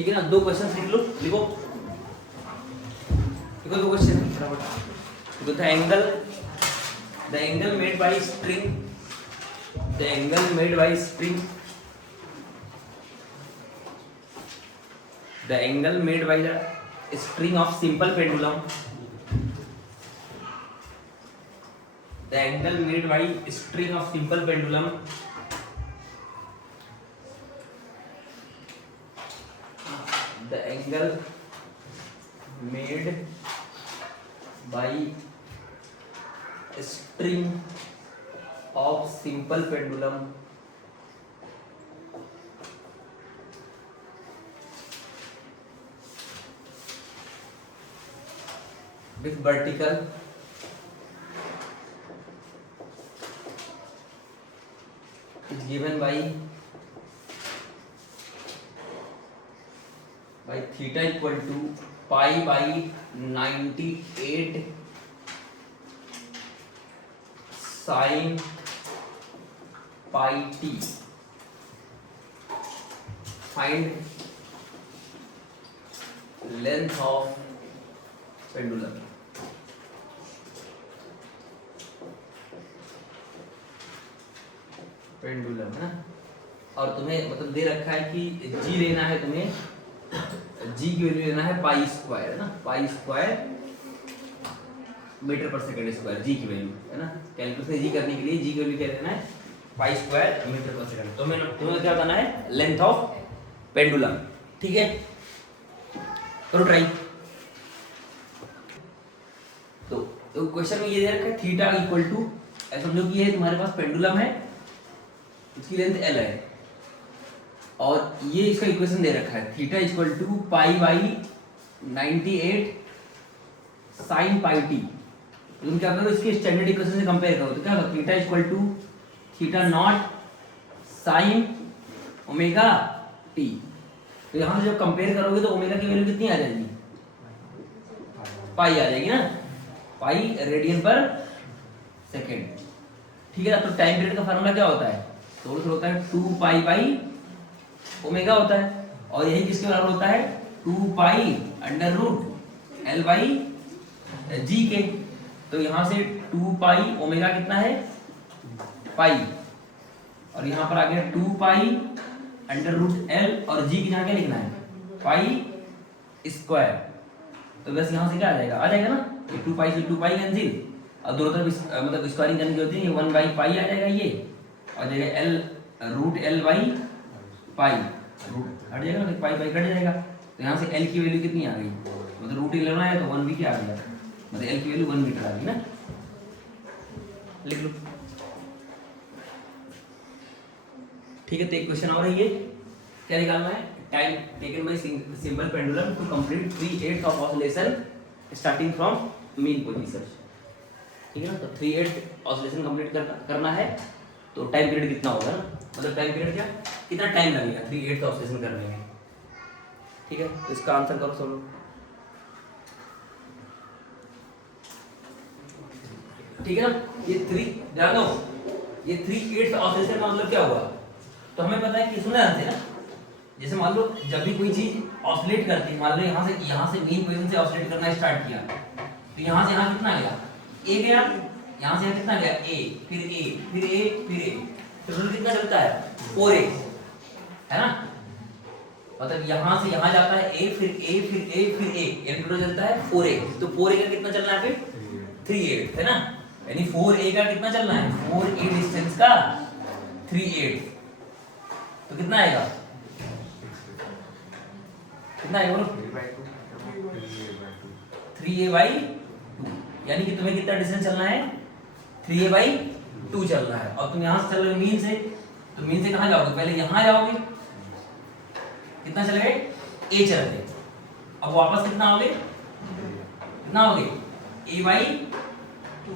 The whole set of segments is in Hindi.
ठीक है ना। दो क्वेश्चन लिख लो, लिखो दो क्वेश्चन है फटाफट। देखो the angle made by spring, the angle made by spring, the angle made by the spring of simple pendulum, the angle made by string of simple pendulum the angle made by string of simple pendulum with vertical is given by theta equal to pi by 98 sin pi t. Find length of pendulum. Pendulum है ना, और तुम्हें मतलब दे रखा है कि जी लेना है, तुम्हें जी की वैल्यू लेना है पाई स्क्वायर है ना, पाई स्क्वायर मीटर पर सेकंड स्क्वायर, जी की वैल्यू है ना। कैलकुलेशन जी करने के लिए जी की वैल्यू क्या लेना है, पाई स्क्वायर मीटर पर सेकंड। तो तुम्हें क्या बताना है, लेंथ ऑफ पेंडुलम। ठीक है, करो ट्राई। तो क्वेश्चन में ये दे रखा है थीटा इक्वल टू, समझो कि ये तुम्हारे पास पेंडुलम है, इसकी लेंथ एल है, और ये इसका इक्वेशन दे रखा है theta equal to pi by 98 sine pi T. तुम क्या करो, इसके स्टैंडर्ड इक्वेशन से कंपेयर करो, तो क्या होगा, theta equal to theta not sine omega T. तो यहां से जब कंपेयर करोगे तो ओमेगा की वैल्यू कितनी आ जाएगी, पाई आ जाएगी ना, पाई रेडियन पर सेकेंड। ठीक है ना। तो टाइम पीरियड का फार्मूला क्या होता है, तो होता है 2 पाई बाई ओमेगा होता है, और यही किसके बराबर होता है, 2 pi under root L by G के। तो यहां से 2 पाई ओमेगा कितना है, पाई, और यहां पर आ गया 2 पाई अंडर रूट एल, और जी की जगह क्या लिखना है, पाई स्क्वायर। तो बस यहां से क्या आ जाएगा ना, 2 पाई से 2 पाई कैंसिल, और दोनों तरफ मतलब स्क्वायरिंग करने की होती है, 1 बाई पाई आ जाएगा ये, और जगह L root L by pi, root हट जाएगा ना, पाई पाई कट जाएगा। तो यहाँ से एल की वैल्यू कितनी आ गई, मतलब रूट 11 है तो 1 भी क्या आ गया, मतलब एल की वैल्यू 1 मीटर आ गई ना। लिख लो। ठीक है, तो एक क्वेश्चन और है ये, क्या निकालना है, time taken by simple pendulum to complete 3/8 of oscillation starting from mean position. ठीक है ना, तो 3/8 ऑसिलेशन कंप्लीट करना है, तो टाइम पीरियड कितना होगा ना, मतलब टाइम पीरियड क्या, कितना टाइम लगेगा 3/8 ऑसिलेशन करने में। ठीक है, तो इसका आंसर करो सब लोग। ठीक है ना, ये 3/8 ऑसिलेशन का मतलब क्या हुआ, तो हमें पता है कि सुना ध्यान से ना, जैसे मान लो जब भी कोई चीज ऑसिलेट करती है, मान लो यहाँ से मीन पोजीशन से ऑसिलेट करना स्टार्ट किया, तो यहाँ से यहाँ कितना गया, ए गया, यहाँ से यहाँ कितना गया, ए, फिर ए, फिर ए, फिर ए, तो टोटल कितना चलता है, 4a है ना। मतलब यहाँ से यहाँ जाता है ए, फिर ए, फिर ए, फिर ए, यानी टोटल चलता है 4a। तो 4a का कितना चलना है, फिर 3/8 है ना, यानी 4a का कितना चलना है, 4a डिस्टेंस का 3/8, तो कितना आएगा, कितना आएगा बोलो, 3a/2, यानी कि तुम्हें कितना डिस्टेंस चलना है, 3a/2 चलना है। और तुम यहां से चल रहे हो मीन से, तो मीन से कहां जाओगे, पहले यहां जाओगे, कितना चले गए, a चले गए, अब वापस कितना आओगे,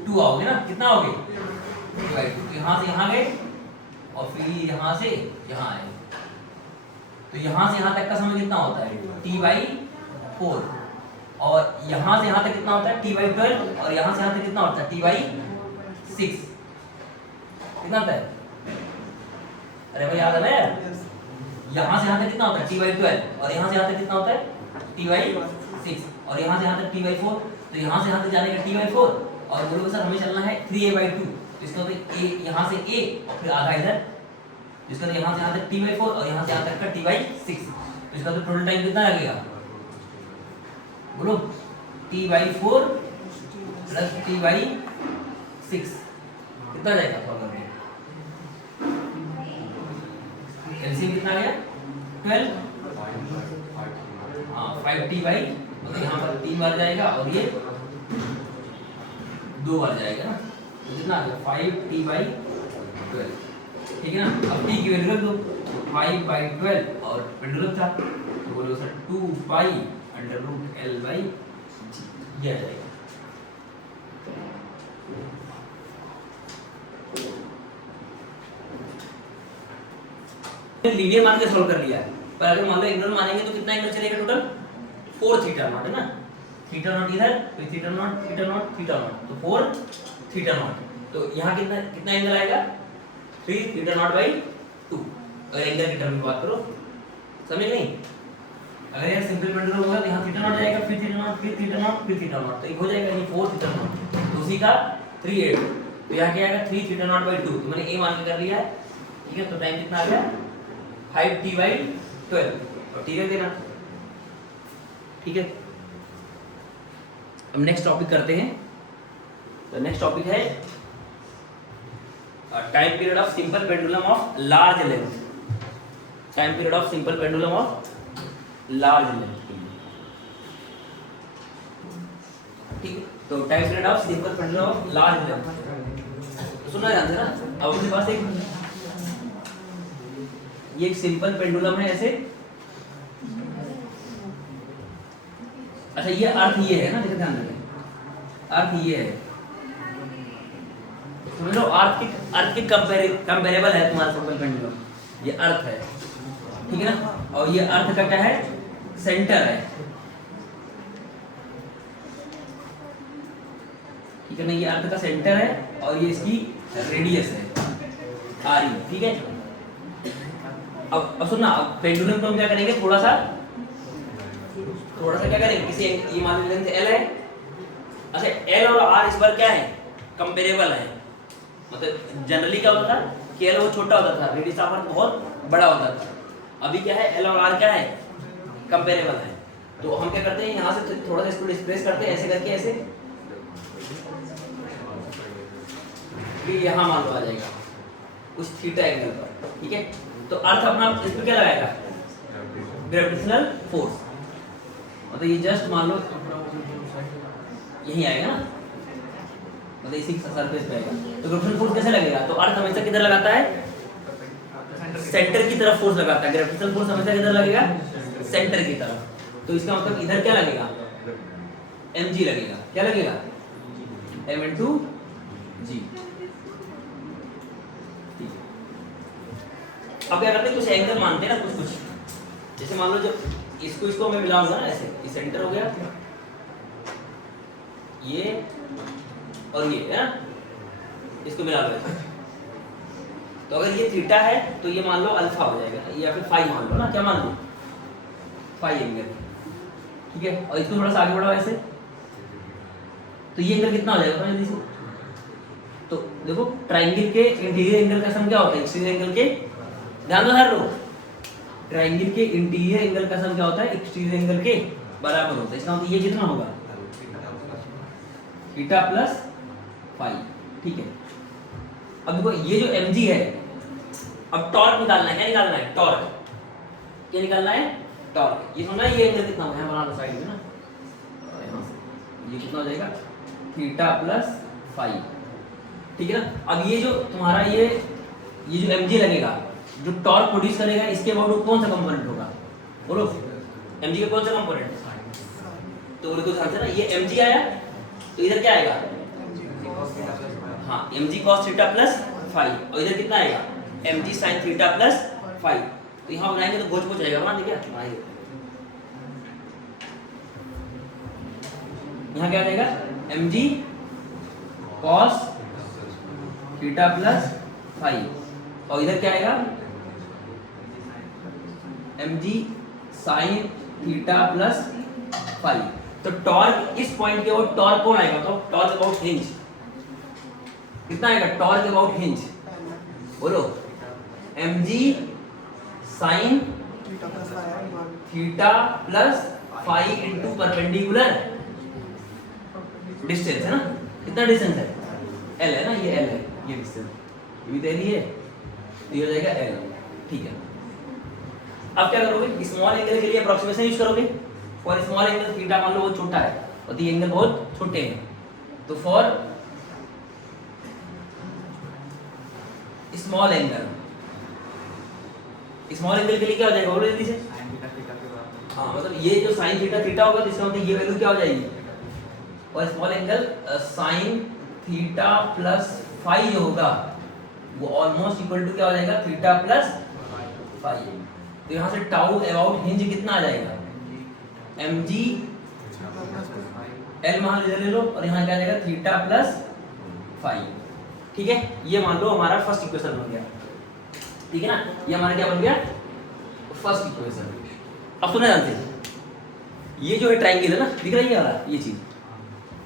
a/2 आओगे ना, कितना आओगे, a/2, यहां से यहां गए, और फिर यहां से यहां आए, तो यहां से यहां तक का समय कितना होता है, t/4, और यहां से यहां तक कितना होता है, t/12, और यहां से यहां तक कितना होता है, t/6, कितना होता है, अरे भाई याद है, यहाँ से यहाँ तक कितना होता है t/12 और यहाँ से यहाँ तक कितना होता है t/6 और यहाँ से यहाँ तक t/4, तो यहाँ से यहाँ तक जाने का t/4 और बोलोगे सर हमें चलना है 3a/2, तो इसका मतलब a यहाँ से a और फिर आधा इधर, जिसका तो यहाँ से यहाँ तक t/4 और यहाँ से यहाँ तक का t/6, तो इसका तो टोटल टाइम कितना लगेगा बोलो t/4 प्लस t/6 कितना जाएगा सॉल्व करने? एलसीएम कितना आ गया 12, हाँ 5t बाई मतलब यहाँ पर 3 बार जाएगा और ये 2 बार जाएगा ना, तो कितना आ गया 5t/12, ठीक है ना। अब t की वैल्यू रख दो 5/12 और पेंडुलम था तो बोलो सर 2π√L/g ये आ जाएगा। लीनियर मान के सॉल्व कर लिया है, पर अगर मान लो एंगल मानेंगे तो कितना एंगल चलेगा टोटल 4 थीटा नॉट है ना, थीटा नॉट इधर फिर theta naught theta naught theta naught, तो 4 थीटा नॉट, तो यहाँ कितना कितना एंगल आएगा 3 थीटा नॉट बाई 2। अगर एंगल की टर्म में बात करो समझ नहीं, अगर ये सिंपल पेंडुलम होगा तो यहाँ थीटा नॉट जाएगा फिर थीटा नॉट फिर थीटा नॉट फिर थीटा नॉट, तो एक हो जाएगा ये 4 थीटा नॉट, तो उसी का 3/8, तो यहाँ क्या आएगा 3 थीटा नॉट बाई 2, तो मैंने a मान के कर लिया है, ठीक है। तो टाइम कितना आ गया 5t/12 और ठीक है देना, ठीक है। अब नेक्स्ट टॉपिक करते हैं, तो नेक्स्ट टॉपिक है time period of simple pendulum of large length, time period of simple pendulum of large length, ठीक है। तो time period of simple pendulum of large length सुनना ध्यान से ना। अब अपने पास एक ये एक सिंपल पेंडुलम है ऐसे, अच्छा ये अर्थ ये है ना, देखो ध्यान रखें अर्थ ये है, समझ लो अर्थ के कंपेरेबल है तुम्हारा सिंपल पेंडुलम, ये अर्थ है, ठीक है ना। और ये अर्थ का क्या है सेंटर है, ठीक है ना, ये अर्थ का सेंटर है और ये इसकी रेडियस है r, ठीक है। अब सुनना, अब पेंडुलम को हम क्या करेंगे थोड़ा सा क्या करेंगे, किसी ये मान लेंगे L है, अच्छा L और R इस बार क्या है कंपेरेबल है, मतलब जनरली क्या होता था कि L वो छोटा होता था, रेडियस ऑफ अर्थ बहुत बड़ा होता था, अभी क्या है L और R क्या है कंपेरेबल है, तो हम क्या करते हैं यहाँ से थोड़ा सा इसको डिस्प्लेस करते हैं ऐसे करके, ऐसे कि यहाँ मान लो आ जाएगा कुछ थीटा एंगल पर, ठीक है। तो अर्थ अपना इस पे क्या लगाएगा ग्रेविटेशनल फोर्स, मतलब ये जस्ट मान लो यही आएगा ना, मतलब इसी सरफेस पे आएगा, तो ग्रेविटेशनल फोर्स कैसे लगेगा, तो अर्थ हमेशा किधर लगाता है सेंटर की तरफ फोर्स लगाता है, ग्रेविटेशनल फोर्स हमेशा किधर लगेगा सेंटर की तरफ, तो इसका मतलब इधर क्या लगेगा mg लगेगा, क्या लगेगा m/g। अब क्या करते हैं कुछ एंगल मानते हैं ना कुछ, जैसे मान लो जब इसको मैं मिलाऊंगा ना ऐसे, ये सेंटर हो गया ये और ये है ना, इसको मिला लो, तो अगर ये थीटा है तो ये मान लो अल्फा हो जाएगा या फिर फाई मान लो ना, क्या मान लो फाई एंगल, ठीक है। और इसको थोड़ा सा आगे बढ़ाओ ऐसे, तो ये एंगल कितना हो जाएगा जल्दी से, तो देखो ट्रायंगल के इंटीरियर एंगल का सम क्या होता है एक्सटीरियर एंगल के, ध्यान दो हर लोग, ट्रायंगल के इंटीरियर एंगल का सम क्या होता है एक्सटीरियर एंगल के बराबर होता है, इसका मतलब ये कितना होगा थीटा प्लस फाई, ठीक है। अब देखो ये जो mg है, अब टॉर्क निकालना है, क्या निकालना है टॉर्क, क्या निकालना है टॉर्क, ये समझना ये एंगल कितना होगा, बना दो साइड में ना, ये कितना हो जाएगा थीटा प्लस फाई, ठीक है ना। अब ये जो तुम्हारा ये जो mg लगेगा, जो टॉर्क प्रोड्यूस करेगा, इसके अबाउट कौन सा कंपोनेंट होगा बोलो, mg का कौन सा कंपोनेंट, तो बोलो तो ध्यान से ना, ये mg आया तो इधर क्या आएगा हाँ mg cos theta plus phi, और इधर कितना आएगा mg sin theta plus phi, तो यहाँ बनाएंगे तो गोच जाएगा ना, देखिए यहाँ क्या आ जाएगा mg cos theta plus phi, और इधर क्या आएगा mg sin theta plus phi. तो टॉर्क इस पॉइंट के वो टॉर्क कौन आएगा, तो टॉर्क अबाउट हिंज कितना आएगा, टॉर्क अबाउट हिंज बोलो mg sin theta plus phi into perpendicular distance है ना, कितना डिस्टेंस है l है ना, ये l है, ये डिस्टेंस ये भी दे रही है, तो ये हो जाएगा l। ठीक है, अब क्या करोगे, स्मॉल एंगल के लिए अप्रोक्सीमेशन यूज करोगे। फॉर स्मॉल एंगल थीटा मान लो वो छोटा है और ये एंगल बहुत छोटे हैं, तो for small angle, small angle के लिए क्या हो जाएगा बोलो जल्दी से। हाँ मतलब ये जो साइन थीटा थीटा होगा तो इसका मतलब ये वैल्यू क्या हो जाएगी, और small angle sine theta plus phi जो होगा वो ऑलमोस्ट इक्वल टू क्या हो जाएगा, थीटा प्लस फाई। तो यहाँ से टाउ अबाउट हिंज कितना आ जाएगा, mg l मान ले लो और यहाँ क्या आ जाएगा थीटा प्लस फाई। ठीक है, ये मान लो हमारा फर्स्ट इक्वेशन बन गया। ठीक है ना, ये हमारा क्या बन गया, फर्स्ट इक्वेशन। अब सुना जानते हैं, ये जो है ट्रायंगल है ना, दिख रही है वाला ये चीज,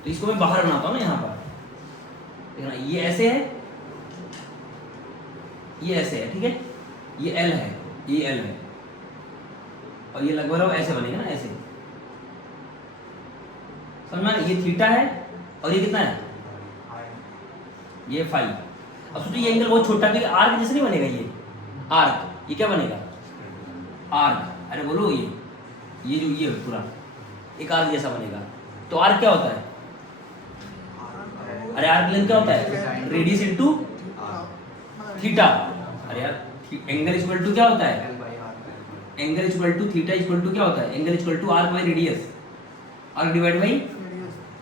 तो इसको मैं बाहर बनाता हूँ ना यहाँ पर, देखना ये ऐसे है, ये ऐसे है, ठीक है, ये L है, ये L है, और ये लगभग ऐसे बनेगा ना, ऐसे समझना, ये थीटा है और ये कितना है, ये फाई। अब सोचिए ये एंगल बहुत छोटा है, आर्क जैसे नहीं बनेगा, ये आर्क, ये क्या बनेगा आर्क, अरे बोलो ये जो ये पूरा एक आर्क जैसा बनेगा। तो आर्क क्या होता है, अरे आर्क लेंथ क्या होता है, रेडियस इनटू थीटा। अरे यार एंगल इक्वल टू क्या होता है, angle equal to theta equal to क्या होता है, angle equal to arc by radius, arc divide by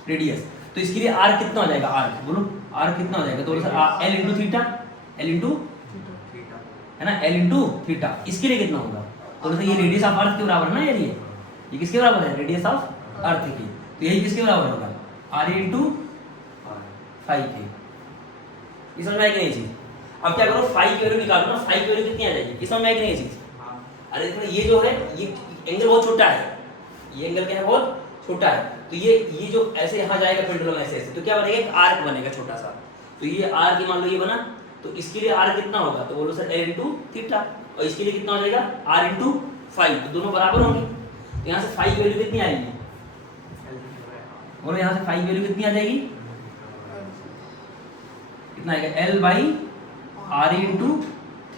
radius. तो इसके लिए आर्क कितना हो जाएगा, आर्क बोलो आर्क कितना हो जाएगा, तो sir L into theta, L into है ना, एल इंटू थीटा। इसके लिए कितना होगा, तो ये रेडियस ऑफ अर्थ के बराबर है ना यार, ये किसके बराबर है, रेडियस ऑफ अर्थ की, तो यही किसके बराबर होगा, आर इंटू फाई के। ये समझ में आएगी नहीं चीज। अब क्या करो, फाई की वैल्यू निकालो ना, फाई की वैल्यू कितनी आ जाएगी, ये समझ में आएगी नहीं चीज। अरे देखो ये जो है ये एंगल बहुत छोटा है, ये एंगल क्या है बहुत छोटा है, तो ये जो ऐसे यहाँ जाएगा पेंडुलम ऐसे ऐसे, तो क्या बनेगा, एक आर्क बनेगा छोटा सा। तो ये आर्क मान लो ये बना, तो इसके लिए आर्क कितना होगा, तो बोलो सर एल इंटू थीटा, और इसके लिए कितना हो जाएगा आर इंटू फाइव, तो दोनों बराबर होंगे। तो यहाँ से फाइव वैल्यू कितनी आएगी, बोलो यहाँ से फाइव वैल्यू कितनी आ जाएगी, कितना आएगा, L by R into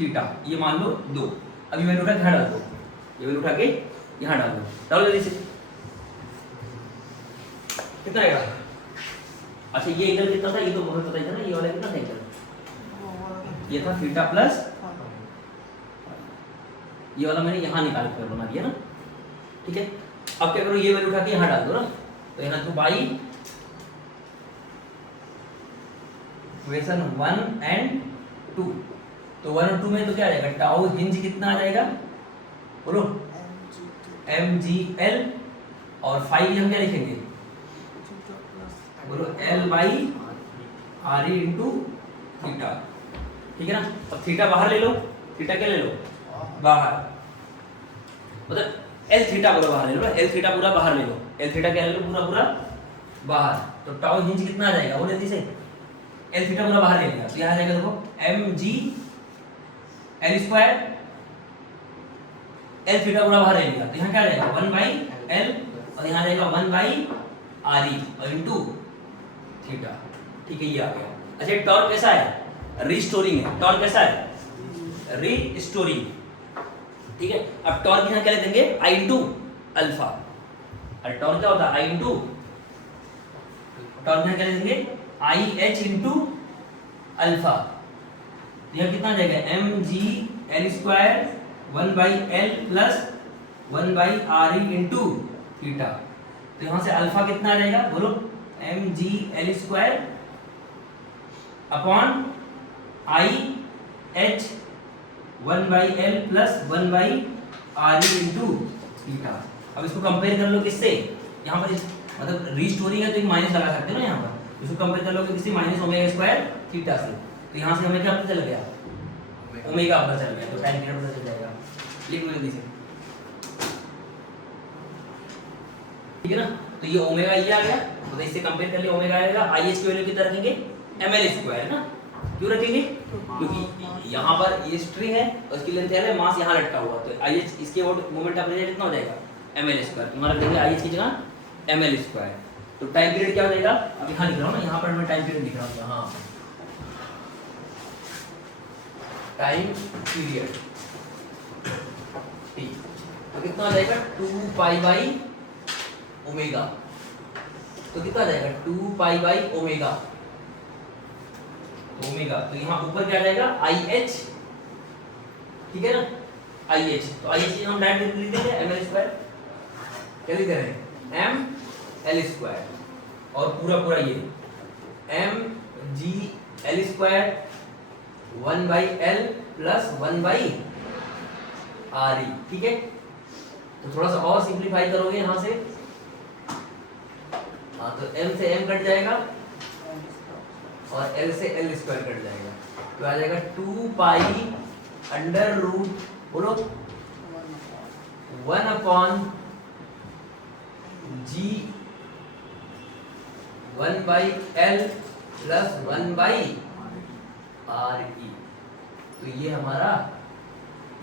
theta, ये मान लो 2। अभी वैल्यू उठा के यहाँ डाल दो, ये वैल्यू उठा के यहाँ डाल दो, डालो जल्दी से, कितना आएगा। अच्छा ये एंगल कितना था, ये तो बहुत पता ही था ना, ये वाला कितना था एंगल, ये था थीटा प्लस, ये वाला मैंने यहाँ निकाल कर बना दिया ना। ठीक है, अब क्या करो, ये वैल्यू उठा के यहाँ डाल दो ना, तो यहाँ तो बाई इक्वेशन 1 एंड 2, तो 1 और 2 में तो क्या आ जाएगा, टाउ हिंज कितना आ जाएगा बोलो, mgl, और फाइव हम क्या लिखेंगे बोलो l by R into theta. ठीक है ना, अब थीटा बाहर ले लो, थीटा क्या ले लो बाहर, मतलब एल थीटा पूरा बाहर ले लो, एल थीटा पूरा बाहर ले लो, एल थीटा क्या ले लो पूरा पूरा बाहर, तो टाउ हिंज कितना आ जाएगा वो जल्दी से, एल थीटा पूरा बाहर ले लिया, तो यहाँ आ जाएगा देखो mg l square, L theta पूरा बाहर ले लिया, तो यहाँ क्या आ जाएगा 1 बाई एल, और यहाँ आ जाएगा 1 बाई आर ई और इंटू थीटा। ठीक है, ये आ गया। अच्छा टॉर्क कैसा है, रिस्टोरिंग है, टॉर्क कैसा है रिस्टोरिंग। ठीक है, अब टॉर्क यहाँ क्या ले देंगे आई इंटू अल्फा, और टॉर्क क्या होता है आई इंटू, टॉर्क यहाँ क्या ले देंगे आई एच इंटू अल्फा, तो यहाँ कितना आ जाएगा M G L square 1 by L plus 1 by R E into theta, तो यहाँ से अल्फा कितना आ जाएगा बोलो M G L square upon I H 1 by L plus 1 by R E into theta. अब इसको कंपेयर कर लो किससे, यहाँ पर मतलब रीस्टोरिंग है तो एक माइनस लगा सकते हो ना, यहाँ पर इसको कंपेयर कर लो किसी माइनस ओमेगा स्क्वायर थीटा से, तो यहाँ से हमें क्या पता चल गया ओमेगा पता चल गया, तो tan थीटा पता चल जाएगा। लिख लो जल्दी से, ठीक है ना। तो ये ओमेगा ये आ गया, तो इससे कंपेयर कर लिया, ओमेगा आएगा, आई एच की वैल्यू कितना रखेंगे, ml स्क्वायर है ना। क्यों रखेंगे, क्योंकि यहाँ पर ये स्ट्रिंग है और इसकी लेंथ है, मास यहाँ लटका हुआ, तो आई एच इसके मोमेंट ऑफ इनर्शिया कितना हो जाएगा, ml स्क्वायर। तुम्हारा रख देंगे आई एच की जगह ml स्क्वायर। तो टाइम पीरियड क्या हो जाएगा, अब यहाँ लिख रहा हूँ ना, यहाँ पर मैं टाइम पीरियड लिख रहा हूँ, हाँ टाइम पीरियड ठीक, तो कितना हो जाएगा 2 पाई बाई ओमेगा, तो कितना आ जाएगा 2 पाई बाई ओमेगा, ओमेगा तो यहाँ ऊपर क्या आ जाएगा आई एच, ठीक है ना, आई एच, तो आई एच की हम डायरेक्ट लिख देंगे ml स्क्वायर, क्या लिख रहे हैं ml स्क्वायर, और पूरा पूरा ये mgl square 1 by l plus 1 by R E, ठीक है। तो थोड़ा सा और सिंप्लीफाई करोगे यहाँ से, हाँ तो m से m कट जाएगा और l से l स्क्वायर कट जाएगा, तो आ जाएगा 2 पाई अंडर रूट बोलो 1 upon g 1 by l plus 1 by R E. तो ये हमारा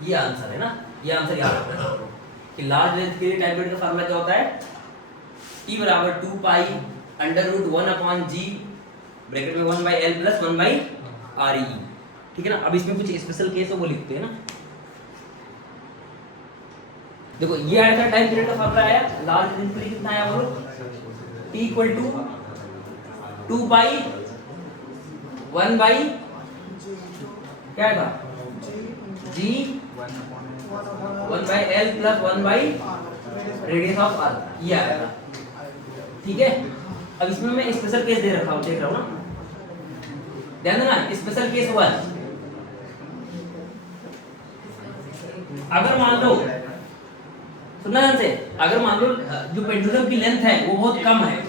ये आंसर है ना, ये आंसर याद रखना कि लार्ज लेंथ के लिए टाइम पीरियड का फार्मूला क्या होता है, T बराबर 2 पाई अंडर रूट 1 अपॉन जी ब्रैकेट में 1 by L plus 1 by R E, ठीक है ना। अब इसमें कुछ स्पेशल केस है वो लिखते हैं ना। देखो ये आया था टाइम पीरियड का फार्मूला आया, लार्ज लेंथ के लिए कितना आया बोलो, T equal to 2 pi 1 by क्या था G 1 by L plus 1 by radius of earth, ये आया था, ठीक है। अब इसमें मैं स्पेशल केस दे रखा हूं, देख रहा हूं ना, ध्यान देना, स्पेशल केस 1, अगर मान लो सुनना ध्यान से, अगर मान लो जो पेंडुलम की लेंथ है वो बहुत कम है,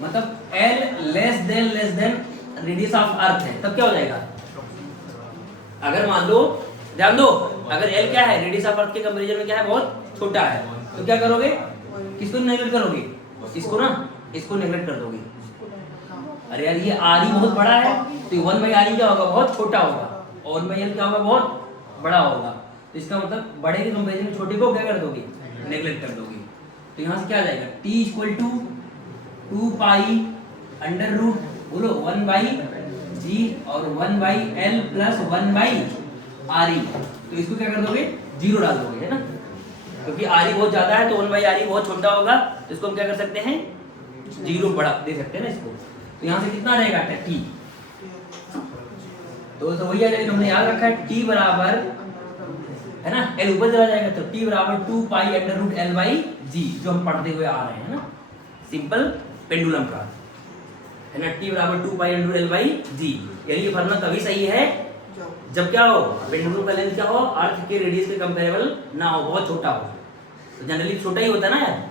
मतलब l less than radius of अर्थ है, तब क्या हो जाएगा, अगर मान लो ध्यान दो, अगर l क्या है रेडियस ऑफ अर्थ के कंपैरिजन में क्या है बहुत छोटा है, तो क्या करोगे, किसको नेगलेक्ट करोगे, इसको ना, इसको नेगलेक्ट कर दोगे। अरे यार ये r बहुत बड़ा है, तो 1 बाई r क्या होगा, बहुत छोटा होगा, और 1 बाई l क्या होगा, बहुत बड़ा होगा, तो इसका मतलब बड़े के कंपैरिजन में छोटे को क्या कर दोगे, नेगलेक्ट कर दोगे। तो यहाँ से क्या आ जाएगा, t equal to 2 pi under root बोलो 1 बाई जी और 1 by L plus 1 by R E, तो इसको क्या कर दोगे, 0 डाल दोगे, है ना, क्योंकि आर ई बहुत ज्यादा है तो 1 बाई आर ई बहुत छोटा होगा, तो इसको हम क्या कर सकते हैं, 0 बड़ा दे सकते हैं ना इसको। तो यहाँ से कितना रहेगा टी, तो वही आ जाएगा, हमने याद रखा है टी बराबर है ना, एल ऊपर चला जाएगा, तो टी बराबर 2 pi under root L by G, जो हम पढ़ते हुए आ रहे हैं ना, सिंपल पेंडुलम का है ना, टी बराबर 2 pi under root L by G. यानी ये फार्मूला तभी सही है जब क्या हो, पेंडुलम का लेंथ क्या हो, अर्थ के रेडियस के कंपेरेबल ना हो, बहुत छोटा हो, तो जनरली छोटा ही होता है ना यार,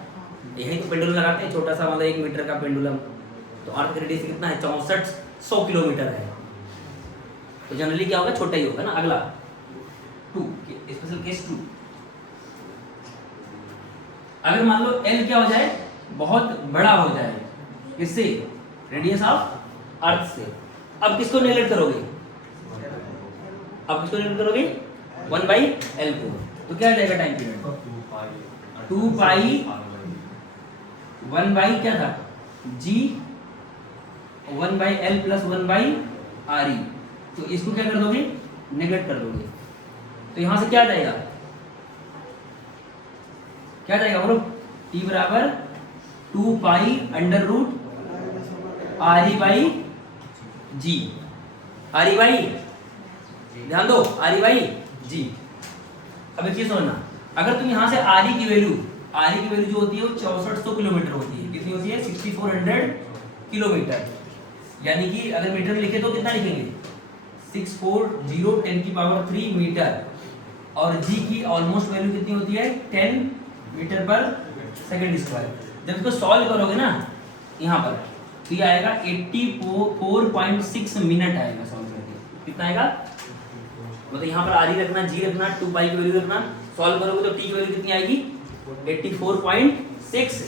यही तो पेंडुलम लगाते हैं छोटा सा, मतलब 1 मीटर का पेंडुलम, तो अर्थ का रेडियस कितना है 6400 किलोमीटर है, तो जनरली क्या होगा, छोटा ही होगा ना। अगला 2 स्पेशल केस 2, अगर मान लो L क्या हो जाए, बहुत बड़ा हो जाए, किससे, रेडियस ऑफ अर्थ से, अब किसको नेगलेक्ट करोगे, अब किसको नेगलेक्ट करोगे, 1 बाई एल को, तो क्या आ जाएगा टाइम पीरियड 2 पाई 1 बाई क्या था G 1 by L plus 1 by R E, तो इसको क्या कर दोगे, नेगलेक्ट कर दोगे, तो यहां से क्या आ जाएगा, क्या जाएगा बोलो, टी बराबर 2 pi under root R E by G, R E by, ध्यान दो आर ई बाई जी। अब एक चीज समझना, अगर तुम यहां से आर ई की वैल्यू जो होती है वो 6400 किलोमीटर होती है, कितनी होती है 6400 किलोमीटर, यानी कि अगर मीटर में लिखे तो कितना लिखेंगे 640 10 की पावर 3 मीटर, और जी की ऑलमोस्ट वैल्यू कितनी होती है 10 मीटर पर सेकंड स्क्वायर। जब इसको सॉल्व करोगे ना यहाँ पर, तो ये आएगा 84.6 मिनट आएगा सॉल्व करके, कितना आएगा, मतलब यहाँ पर आर ई रखना, जी रखना, 2 पाई की वैल्यू रखना, सॉल्व करोगे तो टी की वैल्यू कितनी आएगी 84.6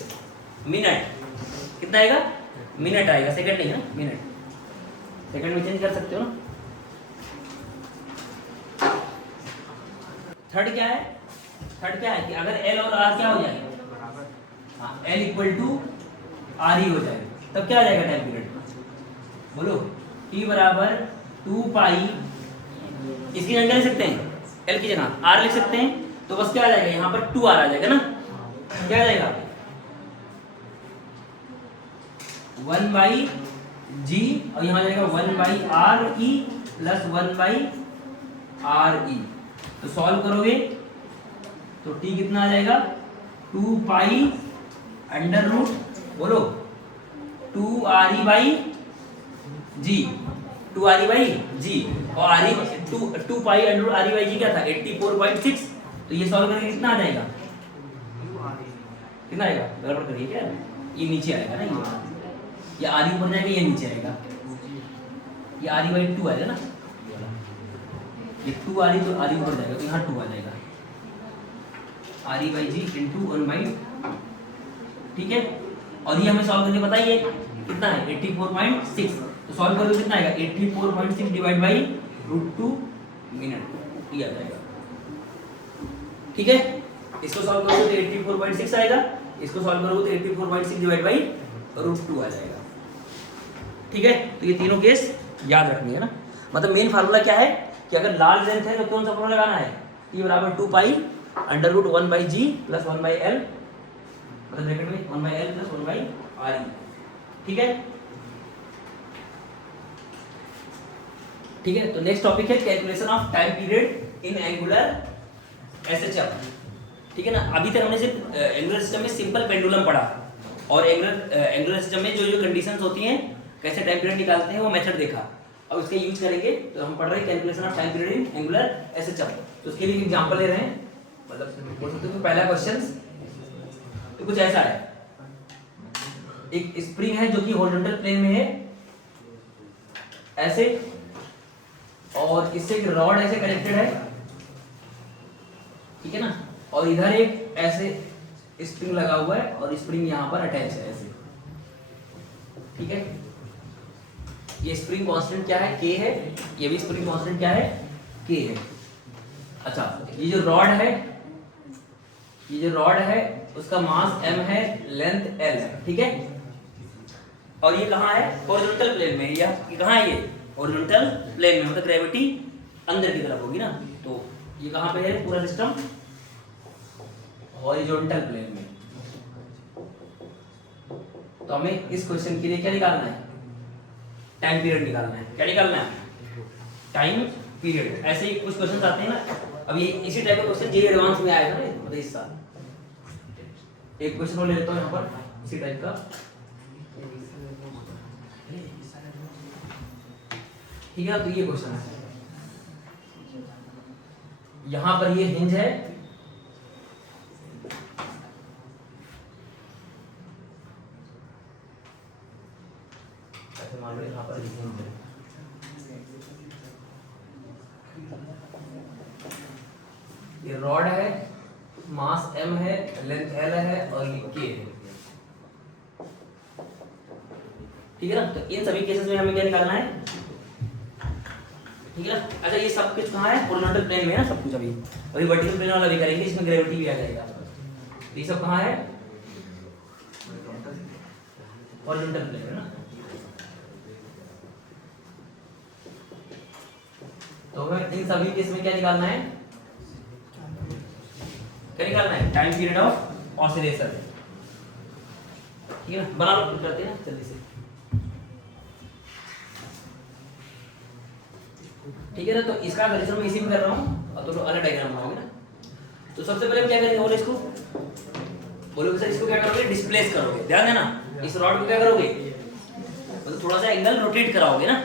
मिनट, कितना आएगा? मिनट आएगा, सेकंड नहीं है ना, मिनट। सेकंड में चेंज कर सकते हो ना। थर्ड क्या है? थर्ड क्या है कि अगर एल और आर क्या हो जाए, हाँ एल इक्वल टू आर ही हो जाए, तब क्या आ जाएगा टाइम पीरियड? बोलो। टी बराबर 2 पाई, इसकी जगह लिख सकते हैं एल की जगह आर लिख सकते हैं, तो बस क्या आ जाएगा यहाँ पर 2 आर आ जाएगा ना। क्या आ जाएगा? 1 बाई जी और यहाँ जाएगा 1 by R E plus 1 by R E. तो सॉल्व करोगे तो टी कितना आ जाएगा? 2 पाई अंडर रूट, बोलो 2 R E by G, 2 R E by G, और R E 2 pi under root R E by G क्या था? 84.6। तो ये सॉल्व करके कितना आ जाएगा? कितना आएगा? गड़बड़ करिए क्या, ये नीचे आएगा ना, ये आर ई ऊपर जाएगा, ये नीचे आएगा, ये आर ई बाई 2 आएगा ना, ये 2 आर ई तो आर ई ऊपर जाएगा, तो यहाँ 2 आ जाएगा, R E by G into 1 by, ठीक है। और ये हमें सॉल्व करके बताइए कितना है? 84.6। तो सॉल्व करोगे कितना आएगा? 84.6 डिवाइड बाई √2 मिनट, ये आ जाएगा, ठीक है। इसको सॉल्व करोगे तो 84.6 आएगा, इसको सॉल्व करोगे तो 84.6 डिवाइड बाई √2 आ जाएगा, ठीक है। तो ये तीनों केस याद रखनी है ना। मतलब मेन फार्मूला क्या है कि अगर लाल लेंथ है तो कौन सा फार्मूला लगाना है? टी बराबर 2 pi under root 1 by G plus 1 by L, मतलब ब्रैकेट में 1 by L plus 1 by R E, ठीक है। ठीक है, तो नेक्स्ट टॉपिक है calculation of time period in angular SHF, ठीक है ना। अभी तक हमने सिर्फ एंगुलर सिस्टम में सिंपल पेंडुलम पढ़ा, और एंगुलर सिस्टम में जो जो कंडीशंस होती हैं, कैसे टाइम पीरियड निकालते हैं, वो मेथड देखा। अब उसके यूज करेंगे, तो हम पढ़ रहे हैं calculation of time period in angular SHF. तो उसके लिए एग्जांपल ले रहे हैं, मतलब बोल सकते हो पहला क्वेश्चन तो कुछ ऐसा है, एक स्प्रिंग है जो कि हॉरिजॉन्टल प्लेन में है ऐसे, और इससे एक रॉड ऐसे कनेक्टेड है, ठीक है ना, और इधर एक ऐसे स्प्रिंग लगा हुआ है और स्प्रिंग यहाँ पर अटैच है ऐसे, ठीक है। ये स्प्रिंग कांस्टेंट क्या है? K है। ये भी स्प्रिंग कांस्टेंट क्या है? K है। अच्छा, ये जो रॉड है, ये जो रॉड है उसका मास m है, लेंथ l है, ठीक है। और ये कहाँ है? हॉरिजॉन्टल प्लेन में। ये कहाँ है? ये हॉरिजॉन्टल प्लेन में, मतलब ग्रेविटी अंदर की तरफ होगी ना। तो ये कहाँ पे है पूरा सिस्टम? हॉरिजॉन्टल प्लेन में। तो हमें इस क्वेश्चन के लिए क्या निकालना है? टाइम पीरियड निकालना है। क्या निकालना है? Time period. ऐसे ही कुछ क्वेश्चन आते हैं ना, अब ये इसी टाइप का क्वेश्चन जेईई एडवांस में आया था ना, मतलब इस साल। एक क्वेश्चन और ले लेता हूँ यहाँ पर इसी टाइप का, ठीक है। तो ये क्वेश्चन है, यहाँ पर ये हिंज है, ऐसे मान लो यहाँ पर हिंज है, ये रॉड है, मास m है, लेंथ l है, और ये k है, ठीक है ना। तो इन सभी केसेस में हमें क्या निकालना है? ठीक है ना। अच्छा, ये सब कुछ कहाँ है? हॉरिजॉन्टल प्लेन में है ना सब कुछ। अभी वर्टिकल प्लेन वाला भी करेंगे, इसमें ग्रेविटी भी आ जाएगा। तो ये सब कहाँ है? हॉरिजॉन्टल प्लेन में ना। तो हमें इन सभी केस में क्या निकालना है? क्या निकालना है? टाइम पीरियड ऑफ ऑसिलेशन, ठीक है ना। बना लो, करते हैं ना जल्दी से, ठीक है ना। तो इसका सॉल्यूशन मैं इसी में कर रहा हूँ, और तो अलग डायग्राम बनाओगे ना। तो सबसे पहले हम क्या करेंगे? बोलो इसको, बोलोगे सर इसको क्या करोगे? डिस्प्लेस करोगे। ध्यान देना, इस रॉड को क्या करोगे? मतलब थोड़ा सा एंगल रोटेट कराओगे ना,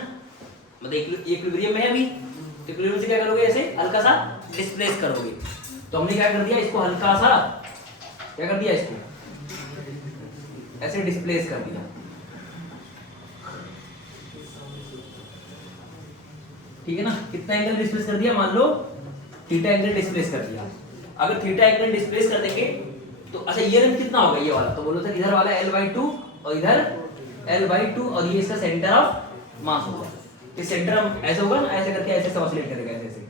मतलब इक्विलिब्रियम में है अभी, इक्विलिब्रियम से क्या करोगे? ऐसे हल्का सा डिस्प्लेस करोगे। तो हमने क्या कर दिया? इसको हल्का सा क्या कर दिया? इसको ऐसे डिस्प्लेस कर दिया, ठीक है ना। कितना एंगल डिस्प्लेस कर दिया? मान लो थीटा एंगल डिस्प्लेस कर दिया। अगर थीटा एंगल डिस्प्लेस कर देंगे तो अच्छा ये लेंथ कितना होगा ये वाला, तो बोलो सर इधर वाला L/2 और इधर L/2 और ये इसका सेंटर ऑफ मास होगा। इस सेंटर ऑफ ऐसे होगा ना, ऐसे करके ऐसे ऑसिलेट करेगा ऐसे ऐसे,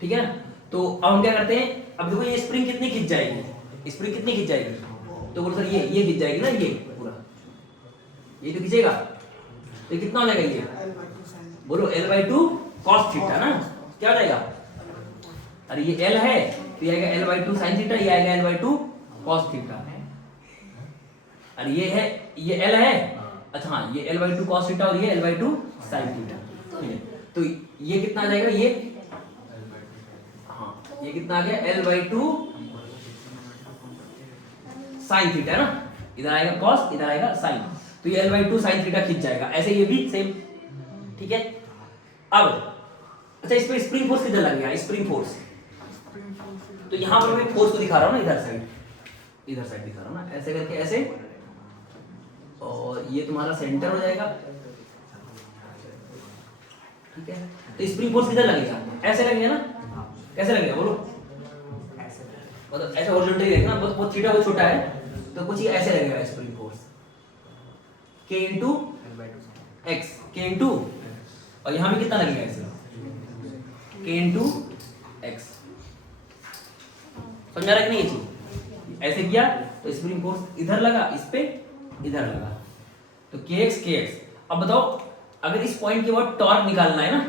ठीक है ना। तो अब हम क्या करते हैं, अब देखो ये स्प्रिंग कितनी खिंच जाएगी, स्प्रिंग कितनी खिंच जाएगी, तो बोलो सर ये खिंच जाएगी ना, ये पूरा ये तो खिंचेगा, तो कितना हो जाएगा ये, बोलो L/2 cos थीटा ना, क्या हो जाएगा, अरे ये L है तो ये आएगा L/2 sin थीटा, ये आएगा L/2 cos थीटा, अरे ये है ये L है, अच्छा हाँ ये L/2 cos थीटा और ये L/2 sin थीटा, ठीक है। तो ये कितना आ जाएगा, ये हाँ ये कितना आ गया L/2 sin थीटा ना, इधर आएगा cos इधर आएगा sin, तो ये L/2 sin थीटा खिंच जाएगा, ऐसे ये भी सेम, ठीक है। अब अच्छा इस पे स्प्रिंग फोर्स किधर लग गया, स्प्रिंग फोर्स, तो यहां पर मैं फोर्स को दिखा रहा हूं ना, इधर साइड दिखा रहा हूं ना, ऐसे करके ऐसे, और ये तुम्हारा सेंटर हो जाएगा, ठीक है। तो स्प्रिंग फोर्स किधर लगेगा, ऐसे लगेगा ना, कैसे लगेगा बोलो, मतलब ऐसे हॉरिजॉन्टली लगेगा ना, बहुत थीटा बहुत छोटा है, तो कुछ ये ऐसे लगेगा spring force, K into X, K into, और यहां भी कितना लगेगा ऐसे, K into X, समझा रहा कि नहीं ये चीज, ऐसे किया तो स्प्रिंग फोर्स इधर लगा, इस पे इधर लगा, तो kx। अब बताओ अगर इस पॉइंट के बाद टॉर्क निकालना है ना,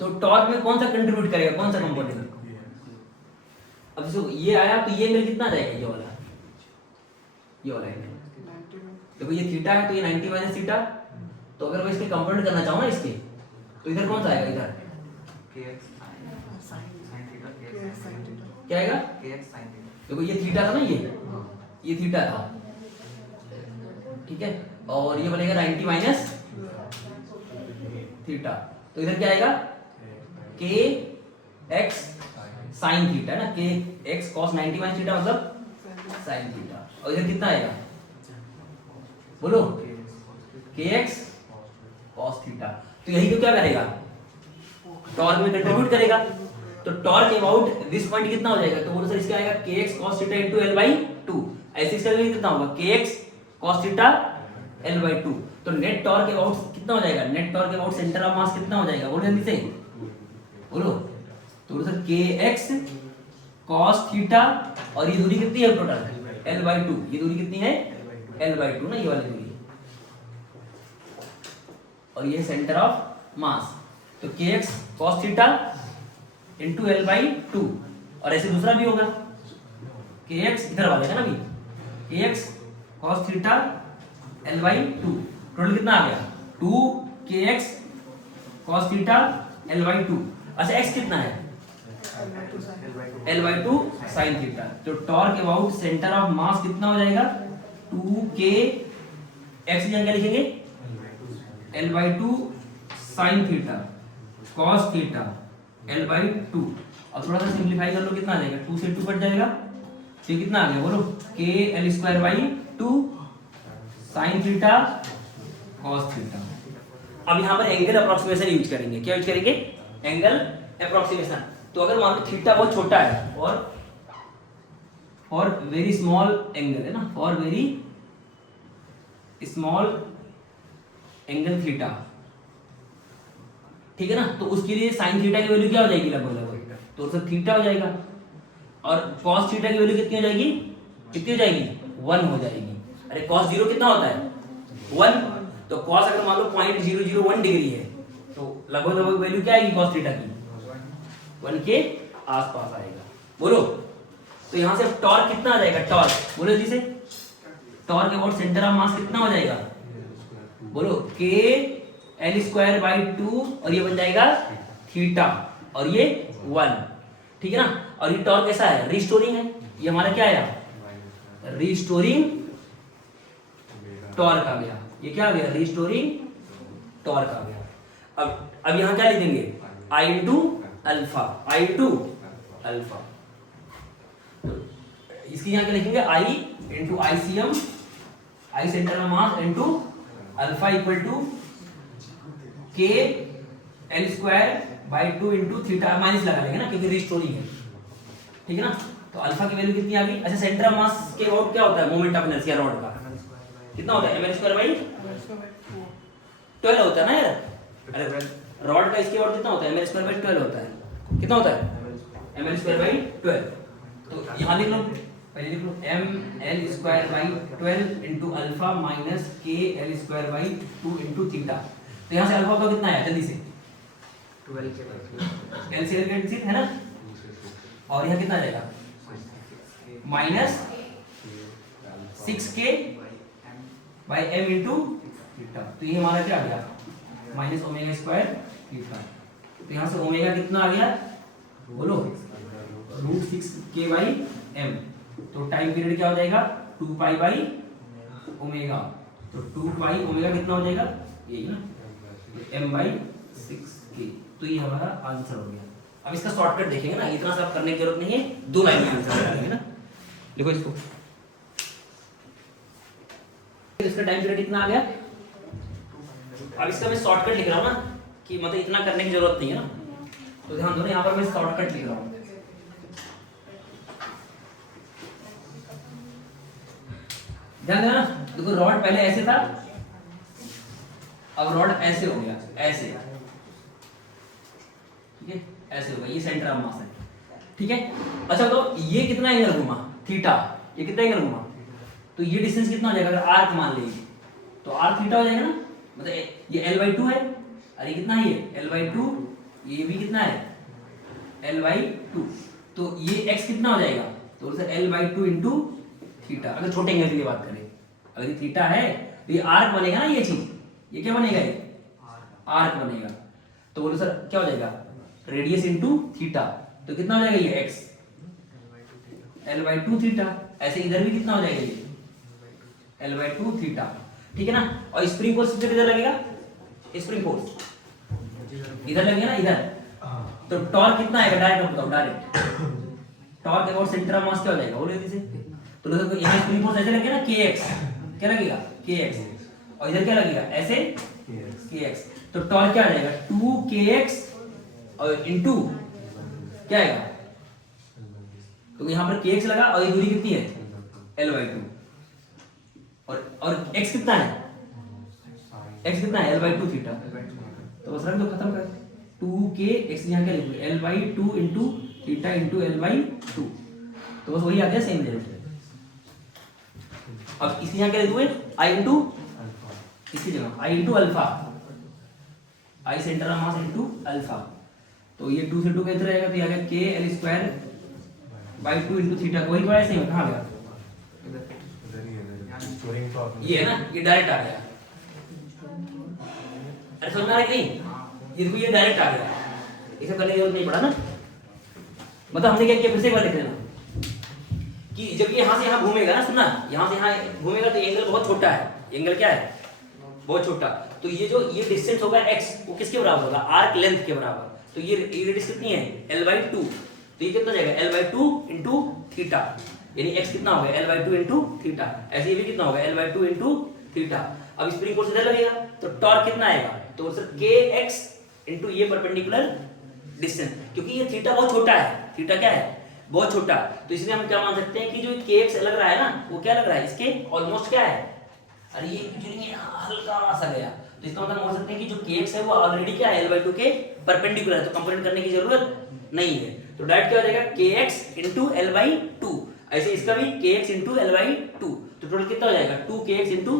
तो टॉर्क में कौन सा कंट्रीब्यूट करेगा, कौन सा कंपोनेंट, अब जैसे ये आया तो ये एंगल कितना आ जाएगा, ये वाला एंगल, देखो ये थीटा है तो ये 90 माइनस थीटा, तो अगर मैं इसके कंपोनेंट करना चाहूँ ना इसके, तो इधर कौन सा आएगा, इधर क्या आएगा, देखो ये थीटा था ना, ये थीटा था, ठीक है, और ये बनेगा 90 माइनस थीटा, तो इधर क्या आएगा के एक्स साइन थीटा ना, के एक्स कॉस 90 माइनस थीटा मतलब साइन थीटा, और इधर कितना आएगा बोलो, के एक्स कॉस थीटा, तो यही तो क्या करेगा, टॉर्क में कंट्रीब्यूट करेगा, तो टॉर्क अबाउट दिस पॉइंट कितना हो जाएगा, तो बोलो सर इसका आएगा kx cos theta into L/2, ऐसे इसका भी कितना होगा kx cos थीटा L/2, तो नेट टॉर्क अबाउट कितना हो जाएगा, net torque about centre of मास कितना हो जाएगा, बोलो जल्दी से बोलो, तो बोलो सर kx cos थीटा, और ये दूरी कितनी है टोटल L/2, ये दूरी कितनी है L/2 ना, ये वाली दूरी, और ये सेंटर ऑफ मास, तो kx cos theta into L/2, और ऐसे दूसरा भी होगा kx इधर वाले है ना अभी, kx cos theta L/2, total कितना आ गया 2 kx cos थीटा L/2, अच्छा x कितना है L/2 sin थीटा, तो टॉर्क अबाउट सेंटर ऑफ मास कितना हो जाएगा 2k, x की जगह लिखेंगे L/2 sin theta cos theta L/2, अब थोड़ा सा सिंपलीफाई कर लो, कितना आ जाएगा 2 से 2 कट जाएगा, तो कितना आ गया बोलो k L²/2 sin theta cos theta. अब यहाँ पर एंगल अप्रोक्सीमेशन यूज करेंगे, क्या यूज करेंगे, एंगल अप्रोक्सीमेशन, तो अगर मान लो थीटा बहुत छोटा है और वेरी स्मॉल एंगल है ना, for very small angle theta, ठीक है ना, तो उसके लिए साइन थीटा की वैल्यू क्या हो जाएगी लगभग, तो सर थीटा हो जाएगा, और cos थीटा की वैल्यू कितनी हो जाएगी, 1 हो जाएगी, अरे cos 0 कितना होता है 1, तो cos अगर मान लो 0.001 डिग्री है, तो लगभग वैल्यू क्या आएगी cos थीटा की 1 के आसपास आएगा, बोलो, तो यहां से टॉर्क कितना आ जाएगा, टॉर्क बोलो जल्दी से, टॉर्क अबाउट सेंटर ऑफ मास कितना हो जाएगा, बोलो k L²/2, और ये बन जाएगा थीटा, और ये 1, ठीक है ना, और ये टॉर्क कैसा है, रिस्टोरिंग है, ये हमारा क्या आया, रिस्टोरिंग टॉर्क आ गया, ये क्या आ गया, रिस्टोरिंग टॉर्क आ गया। अब यहां क्या लिखेंगे, I इंटू अल्फा, तो इसकी यहां क्या लिखेंगे, I into ICM, I centre of mass into alpha equal to k L² by 2 into theta, minus लगा लेंगे ना क्योंकि रिस्टोरिंग है, ठीक है ना, तो अल्फा की वैल्यू कितनी आ गई? अच्छा सेंटर ऑफ मास के अबाउट क्या होता है मोमेंट ऑफ इनर्शिया रॉड का? कितना होता है? ml² / 12 होता है ना यार। अरे रॉड का इसके अबाउट कितना होता है? ml² / 12 होता है। कितना होता है? ml² / 12। तो यहाँ लिख लो, पहले लिख लो ml² / 12 into alpha minus kl² / 2 into theta. तो यहाँ से अल्फा का कितना आया जल्दी से? 12 के एलसीएम कैंसिल है ना, और यहाँ कितना आ जाएगा? Minus 6k by m into theta. तो ये हमारा क्या आ गया? Minus ω² theta. तो यहाँ से ओमेगा कितना आ गया बोलो? √6k by m। तो टाइम पीरियड क्या हो जाएगा? 2 पाई बाई ओमेगा। तो 2 पाई ओमेगा कितना हो जाएगा? यही ना, m/6k। तो ये हमारा आंसर हो गया। अब इसका शॉर्टकट देखेंगे ना, इतना सब करने की जरूरत नहीं है, 2 लाइन में आंसर करेंगे ना। लिखो इसको। इसका टाइम पीरियड कितना आ गया? अब इसका मैं शॉर्टकट लिख रहा हूँ ना, कि मतलब इतना करने की जरूरत नहीं है ना, तो ध्यान दो ना, यहाँ पर मैं शॉर्टकट लिख रहा हूँ। ध्यान देना, देखो रॉड पहले ऐसे था, अब रॉड ऐसे हो गया, ऐसे, ठीक है, ऐसे होगा। ये सेंटर ऑफ मास है, ठीक है। अच्छा तो ये कितना एंगल घुमा? थीटा। ये कितना एंगल घुमा? तो ये डिस्टेंस कितना हो जाएगा अगर आर्क मान लेंगे? तो आर्क थीटा हो जाएगा ना, मतलब ये l/2 है, और ये कितना है? ये l/2, ये भी कितना है? l/2। तो ये x कितना हो जाएगा? तो l/2 इंटू थीटा। अगर छोटे एंगल की बात करें, अगर ये थीटा है तो ये आर्क बनेगा ना, ये चीज, ये क्या बनेगा? ये आर्क बनेगा। तो बोलो सर क्या हो जाएगा? Radius into theta. तो कितना हो जाएगा ये x? l/2 theta. ऐसे इधर भी कितना हो जाएगा? ये l/2 थीटा, ठीक है ना। और स्प्रिंग फोर्स किधर लगेगा? स्प्रिंग फोर्स इधर लगेगा ना, इधर। तो टॉर्क कितना आएगा? डायरेक्ट बताओ, direct torque about centre of मास क्या हो जाएगा बोलो जल्दी से। तो देखो यहाँ स्प्रिंग फोर्स ऐसे लगेगा ना, kx, क्या लगेगा? kx। और इधर क्या लगेगा? ऐसे kx। तो टॉर्क क्या आ जाएगा? 2kx और इनटू क्या आएगा? तो यहाँ पर kx लगा, और ये दूरी कितनी है? l/2। और x कितना है? x कितना है? l/2 theta. तो बस रख दो, खत्म कर। 2kx यहाँ क्या लिखोगे? l/2 into theta into l/2। तो बस वही आ गया, सेम रिजल्ट। अब इसी यहाँ क्या लिखोगे? i इंटू, इसकी जगह i into alpha, i centre of mass into alpha. तो ये 2 से 2 किधर रहेगा? तो ये आ गया kl² / 2 इंटू थीटा। वही तो है, सेम। कहाँ गया? ये है ना, ये डायरेक्ट आ गया। अरे समझ में आ रहा है कि नहीं? ये देखो, ये डायरेक्ट आ गया, इसे करने की जरूरत नहीं पड़ा ना। मतलब हमने क्या किया, फिर से एक बार देख लेना, कि जब ये यहाँ से यहाँ घूमेगा ना, सुनना, यहाँ से यहाँ घूमेगा तो एंगल बहुत छोटा है। एंगल क्या है? बहुत छोटा। तो ये जो ये डिस्टेंस होगा x, वो किसके बराबर होगा? आर्क लेंथ के बराबर। तो ये रेडियस कितनी है? l/2। तो ये कितना जाएगा? l/2 इंटू थीटा, यानी x कितना होगा? l/2 into theta. ऐसे ये भी कितना होगा? l/2 into theta. अब स्प्रिंग फोर्स इधर लगेगा, तो टॉर्क कितना आएगा? तो सर kx इंटू ये परपेंडिकुलर डिस्टेंस, क्योंकि ये थीटा बहुत छोटा है। थीटा क्या है? बहुत छोटा। तो इसलिए हम क्या मान सकते हैं कि जो kx लग रहा है ना, वो क्या लग रहा है? इसके ऑलमोस्ट क्या है? अरे ये हल्का सा गया, तो इसका मतलब बोल सकते हैं कि जो kx है वो ऑलरेडी क्या है? l/2 के परपेंडिकुलर है, तो कंपोनेंट करने की जरूरत नहीं है। तो डायरेक्ट क्या हो जाएगा? kx into l/2। ऐसे इसका भी kx इंटू l/2। तो टोटल कितना हो जाएगा? 2kx into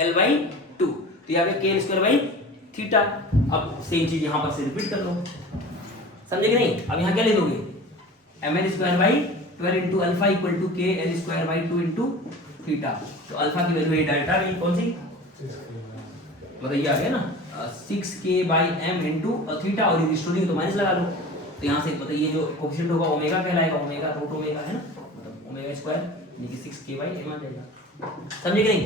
l/2। तो यहाँ पे kl² / थीटा। अब सेम चीज यहाँ पर से रिपीट कर लो, समझे कि नहीं? अब यहाँ क्या ले लोगे? ml² / 12 into alpha equal to kl² / 2 into theta. तो अल्फा की वैल्यू ये डायरेक्ट आ गई, कौन सी? मतलब ये आ गया ना, 6k by m into theta, और रिस्टोरिंग तो माइनस लगा लो। तो यहाँ से मतलब ये जो कोएफिशिएंट होगा ओमेगा कहलाएगा, ओमेगा रूट ओमेगा है ना, मतलब ओमेगा स्क्वायर यानी कि 6k बाई m आ जाएगा। समझे कि नहीं?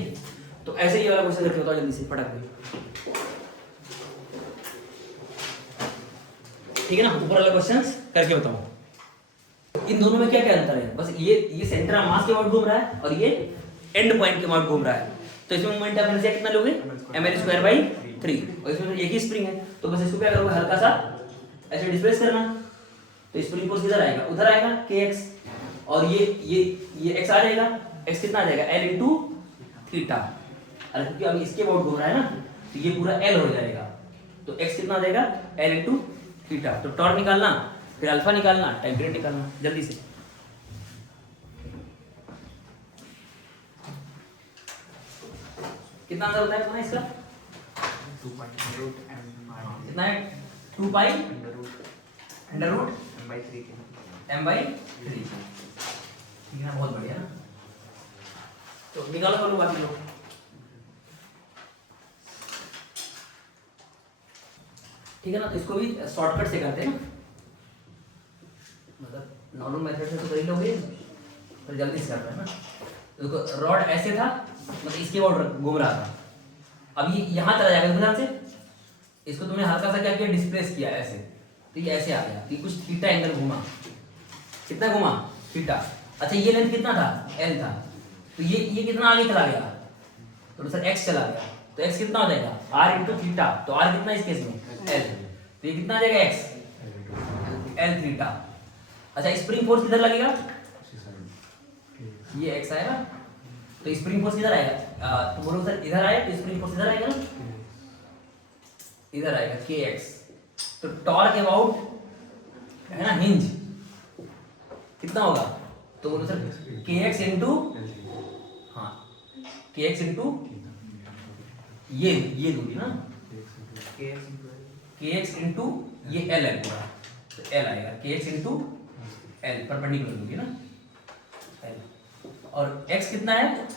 तो ऐसे ही वाला क्वेश्चन करके बताओ जल्दी से, फटाक से, ठीक है ना? ऊपर वाला क्वेश्चंस करके बताओ। इन दोनों में क्या क्या अंतर है? बस ये सेंटर ऑफ मास के अबाउट घूम रहा है, और ये एंड पॉइंट के अबाउट घूम रहा है। तो इसमें मोमेंट ऑफ इनर्शिया कितना लोगे? ml² / 3, और इसमें एक ही स्प्रिंग है, तो बस इसको क्या करोगे? हल्का सा ऐसे डिस्प्लेस करना। तो स्प्रिंग फोर्स किधर आएगा? उधर आएगा, kx। और ये x आ जाएगा, x कितना आ जाएगा l इंटू थीटा। अरे क्योंकि अब इसके अबाउट घूम रहा है ना, तो ये पूरा l हो जाएगा, तो x कितना आ जाएगा l इंटू थीटा। तो टॉर्क निकालना, फिर अल्फा निकालना, टाइम पीरियड निकालना जल्दी से। कितना आंसर होता है तुम्हारा इसका? 2.root m कितना है? 2 pi under root m/3 m/3। ठीक है ना, बहुत बढ़िया ना। तो निकालो करो बाकी लोग। ठीक है ना, तो इसको भी शॉर्टकट से करते हैं ना, मतलब नॉर्मल मेथड से तो कर ही लोगे, तो जल्दी से करते हैं ना। देखो रॉड ऐसे था, मतलब इसके बाद घूम रहा था, अब ये यहाँ चला जाएगा ध्यान से, इसको तुमने हल्का सा क्या किया, डिस्प्लेस किया ऐसे, तो ये ऐसे आ गया, तो ये कुछ थीटा एंगल घुमा। कितना घुमा? थीटा। अच्छा ये लेंथ कितना था? एल था, तो ये कितना आगे चला गया? तो सर एक्स चला गया, तो एक्स कितना हो जाएगा? R into theta. तो आर कितना इस केस में? एल। तो ये कितना आ जाएगा? X L theta. अच्छा स्प्रिंग फोर्स किधर लगेगा? ये एक्स आएगा, तो स्प्रिंग फोर्स किधर आएगा? तो बोलो सर इधर आए, तो स्प्रिंग फोर्स इधर आएगा ना, इधर आएगा के एक्स। तो टॉर्क अबाउट है ना हिंज कितना होगा? तो बोलो सर के एक्स इंटू, हाँ के एक्स इंटू ये दूरी ना, के एक्स इंटू ये एल है पूरा, तो एल आएगा के एक्स इंटू एल, परपेंडिकुलर दूरी ना एल। और एक्स कितना है?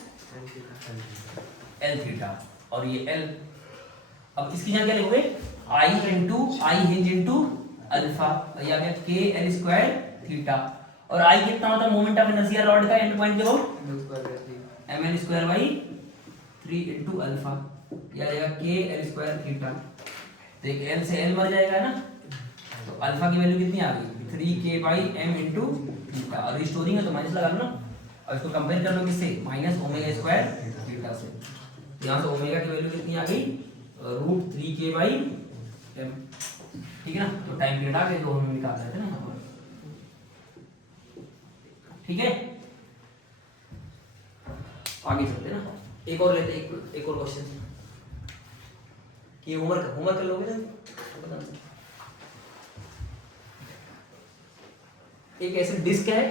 एल थीटा, और ये एल। अब इसकी जगह क्या लिखोगे? आई इंटू आई हिंज इंटू अल्फा, या क्या के एल स्क्वायर थीटा। और आई कितना होता है मोमेंट ऑफ इनर्शिया रॉड का एंड पॉइंट के about? M L square by 3 into alpha, या आएगा के एल स्क्वायर थीटा। तो एक एल से एल मर जाएगा ना, तो अल्फा की वैल्यू कितनी आ गई? 3k by M into theta. और रिस्टोरिंग है तो माइनस लगा लो ना, और इसको कंपेयर कर लो किससे? माइनस ओमेगा स्क्वायर थीटा से। यहाँ से ओमेगा की वैल्यू कितनी आ गई? Root 3k by M. ठीक है ना, तो टाइम पीरियड आ गए, तो हम निकाल रहे थे ना यहाँ पर। ठीक है, आगे चलते ना, एक और लेते, एक और क्वेश्चन कि होमवर्क कर लोगे ना। एक ऐसी डिस्क है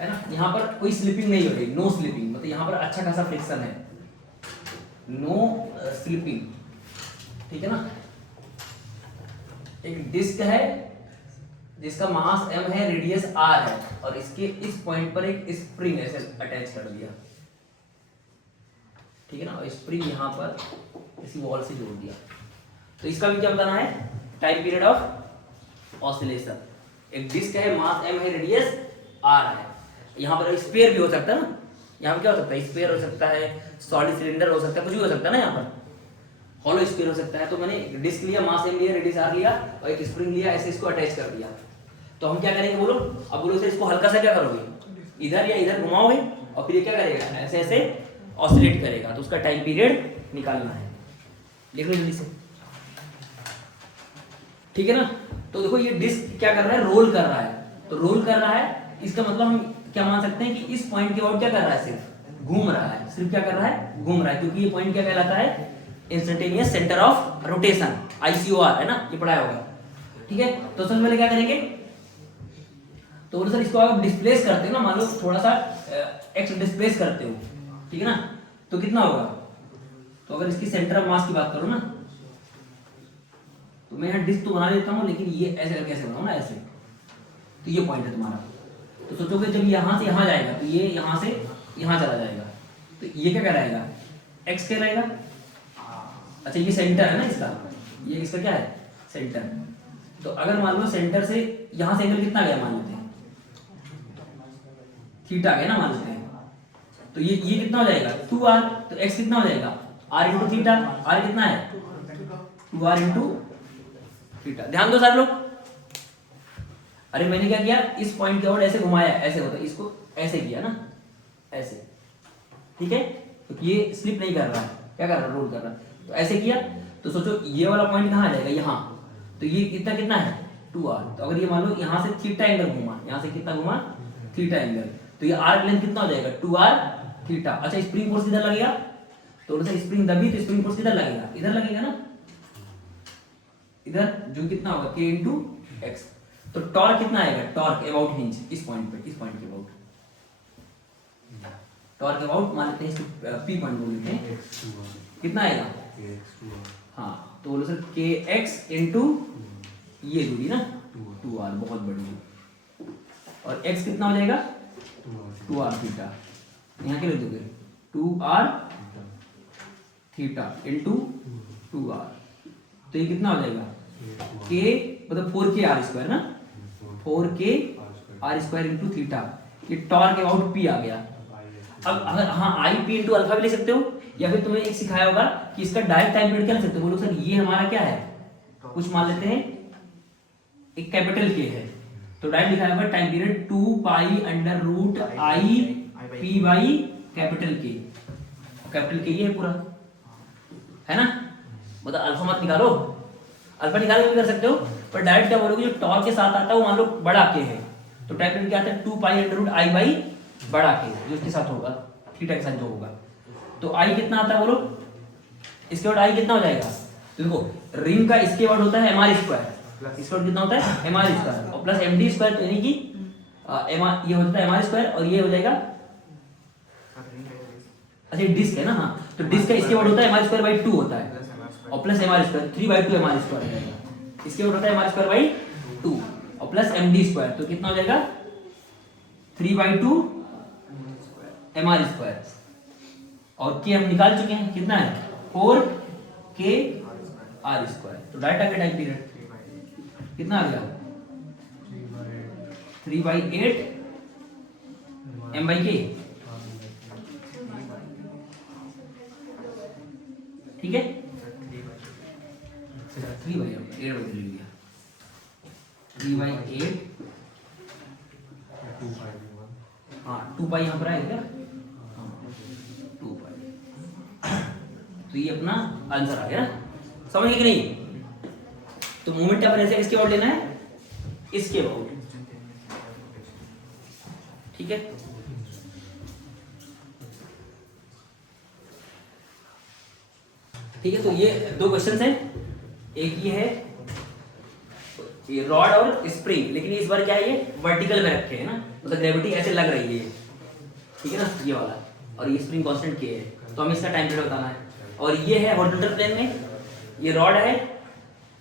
ना, यहाँ पर कोई स्लिपिंग नहीं हो रही, नो स्लिपिंग, मतलब यहाँ पर अच्छा खासा फ्रिक्शन है, नो स्लिपिंग। ठीक है ना, एक डिस्क है जिसका मास m है, रेडियस r है, और इसके इस पॉइंट पर एक स्प्रिंग ऐसे अटैच कर दिया। ठीक है ना, और स्प्रिंग यहाँ पर इसी वॉल से जोड़ दिया। तो इसका भी क्या बताना है? Time period of oscillation. एक डिस्क है, मास m है, रेडियस r है। यहाँ पर स्फीयर भी हो सकता है ना, यहाँ पर क्या हो सकता है? स्फीयर हो सकता है, सॉलिड सिलेंडर हो सकता है, कुछ भी हो सकता है ना, यहाँ पर हॉलो स्फीयर हो सकता है। तो मैंने डिस्क लिया, मास m लिया, रेडियस r लिया, और एक स्प्रिंग लिया, ऐसे इसको अटैच कर दिया। तो हम क्या करेंगे बोलो? अब बोलो सर इसको हल्का सा क्या करोगे? इधर या इधर घुमाओगे, और फिर ये क्या करेगा? ऐसे ऐसे ऑसिलेट करेगा। तो उसका टाइम पीरियड निकालना है, लिख लो जल्दी से। ठीक है ना, तो देखो ये डिस्क क्या कर रहा है? रोल कर रहा है। तो रोल कर रहा है, इसका मतलब हम क्या मान सकते हैं कि इस पॉइंट के बाद क्या कर रहा है? सिर्फ घूम रहा है। सिर्फ क्या कर रहा है? घूम रहा है, क्योंकि ये पॉइंट क्या कहलाता है? Instantaneous centre of rotation, ICOR है ना, ये पढ़ाया होगा। ठीक है, तो सबसे पहले क्या करेंगे? तो बोलो सर इसको आप डिस्प्लेस करते हो ना, मान लो थोड़ा सा एक्स डिस्प्लेस करते हो, ठीक है ना, तो कितना होगा? तो अगर इसकी सेंटर ऑफ मास की बात करो ना, तो मैं यहाँ डिस्क तो बना देता हूँ, लेकिन ये ऐसे कैसे बनाऊँ ना, ऐसे। तो ये पॉइंट है तुम्हारा। तो सोचोगे जब यहाँ से यहाँ जाएगा, तो ये यहाँ से यहाँ चला जाएगा, तो ये क्या कहलाएगा? एक्स कहलाएगा। अच्छा ये सेंटर है ना इसका, ये इसका क्या है? सेंटर। तो अगर मान लो सेंटर से यहाँ से एंगल कितना गया मान लेते हैं, थीटा गया ना मान लेते हैं, तो ये कितना हो जाएगा? 2r। तो x कितना हो जाएगा? r into theta. r कितना है? 2r into theta. ध्यान दो सारे लोग। अरे मैंने क्या किया? इस पॉइंट के ओर ऐसे घुमाया, ऐसे होता है, इसको ऐसे किया ना, ऐसे। ठीक है, तो ये स्लिप नहीं कर रहा है, क्या कर रहा है? रोल कर रहा है। तो ऐसे किया, तो सोचो ये वाला पॉइंट कहाँ आ जाएगा? यहाँ। तो ये इतना कितना है? 2r। तो अगर ये मान लो यहाँ से थीटा एंगल घुमा, यहाँ से कितना घुमा, थीटा एंगल, तो ये आर्क लेंथ कितना हो जाएगा, 2r थीटा। अच्छा स्प्रिंग फोर्स किधर लगेगा, थोड़ा सा स्प्रिंग दबी तो स्प्रिंग फोर्स किधर लगेगा, इधर लगेगा ना, इधर, जो कितना होगा k इंटू एक्स। तो टॉर्क कितना आएगा, टॉर्क अबाउट हिंज, इस पॉइंट पे, इस पॉइंट के अबाउट, टॉर्क अबाउट मान लेते हैं इसको p पॉइंट बोल लेते हैं, कितना आएगा, हाँ तो बोलो सर के एक्स इंटू ये दूरी ना 2r, बहुत बढ़िया, और x कितना हो जाएगा 2r थीटा, यहाँ क्या लिख दोगे 2r थीटा इंटू 2r, तो ये कितना हो जाएगा k मतलब 4k r स्क्वायर ना, 4k r square into theta, ये टॉर्क अबाउट p आ गया। अब अगर हाँ आई पी इंटू अल्फा भी ले सकते हो, या फिर तुम्हें एक सिखाया होगा कि इसका डायरेक्ट टाइम पीरियड क्या ले सकते हो, बोलो सर ये हमारा क्या है, कुछ मान लेते हैं एक कैपिटल के है, तो डायरेक्ट लिखा होगा time period 2 pi under root I P by capital K, capital K ये है पूरा, है ना, मतलब अल्फा मत निकालो, अल्फा निकाल भी कर सकते हो, पर डायरेक्ट क्या बोलोगे, जो टॉर्क के साथ आता है वो मान लो बड़ा के है, तो टाइम पीरियड क्या आता है 2 pi under root I by बड़ा के, जो इसके साथ होगा, थीटा के साथ जो होगा, तो आई कितना आता है बोलो, इसके बाद आई कितना हो जाएगा, तो देखो रिंग का इसके बाद होता है mr स्क्वायर, इसके बाद कितना होता है mr स्क्वायर और प्लस md स्क्वायर, तो यानी कि ये हो जाता है mr स्क्वायर और ये हो जाएगा, अच्छा डिस्क है ना, हाँ तो डिस्क का इसके बाद होता है mr स्क्वायर बाई 2 होता है, और plus mr square 3/2 mr square हो जाएगा, इसके बाद होता है mr स्क्वायर बाई 2 और प्लस md स्क्वायर, तो कितना हो जाएगा 3/2 mr स्क्वायर, और के हम निकाल चुके हैं, कितना है 4k r स्क्वायर, तो डायरेक्ट आ गया टाइम पीरियड, कितना आ गया 3/8 m/k, ठीक है 3/8 हाँ 2 पाई यहाँ पर आएगा क्या, हाँ 2 पाई, तो ये अपना आंसर आ गया ना, समझ गए कि नहीं। तो मोमेंट टेम्परेचर इसके अबाउट लेना है, इसके अबाउट, ठीक है। ठीक है, तो ये दो क्वेश्चंस हैं, एक ये है ये रॉड और स्प्रिंग, लेकिन इस बार क्या है ये वर्टिकल में रखे हैं ना, मतलब ग्रेविटी ऐसे लग रही है, ठीक है ना, ये वाला, और ये स्प्रिंग कांस्टेंट के है, तो हमें इसका टाइम पीरियड बताना है, और ये है हॉरिजॉन्टल प्लेन में, ये रॉड है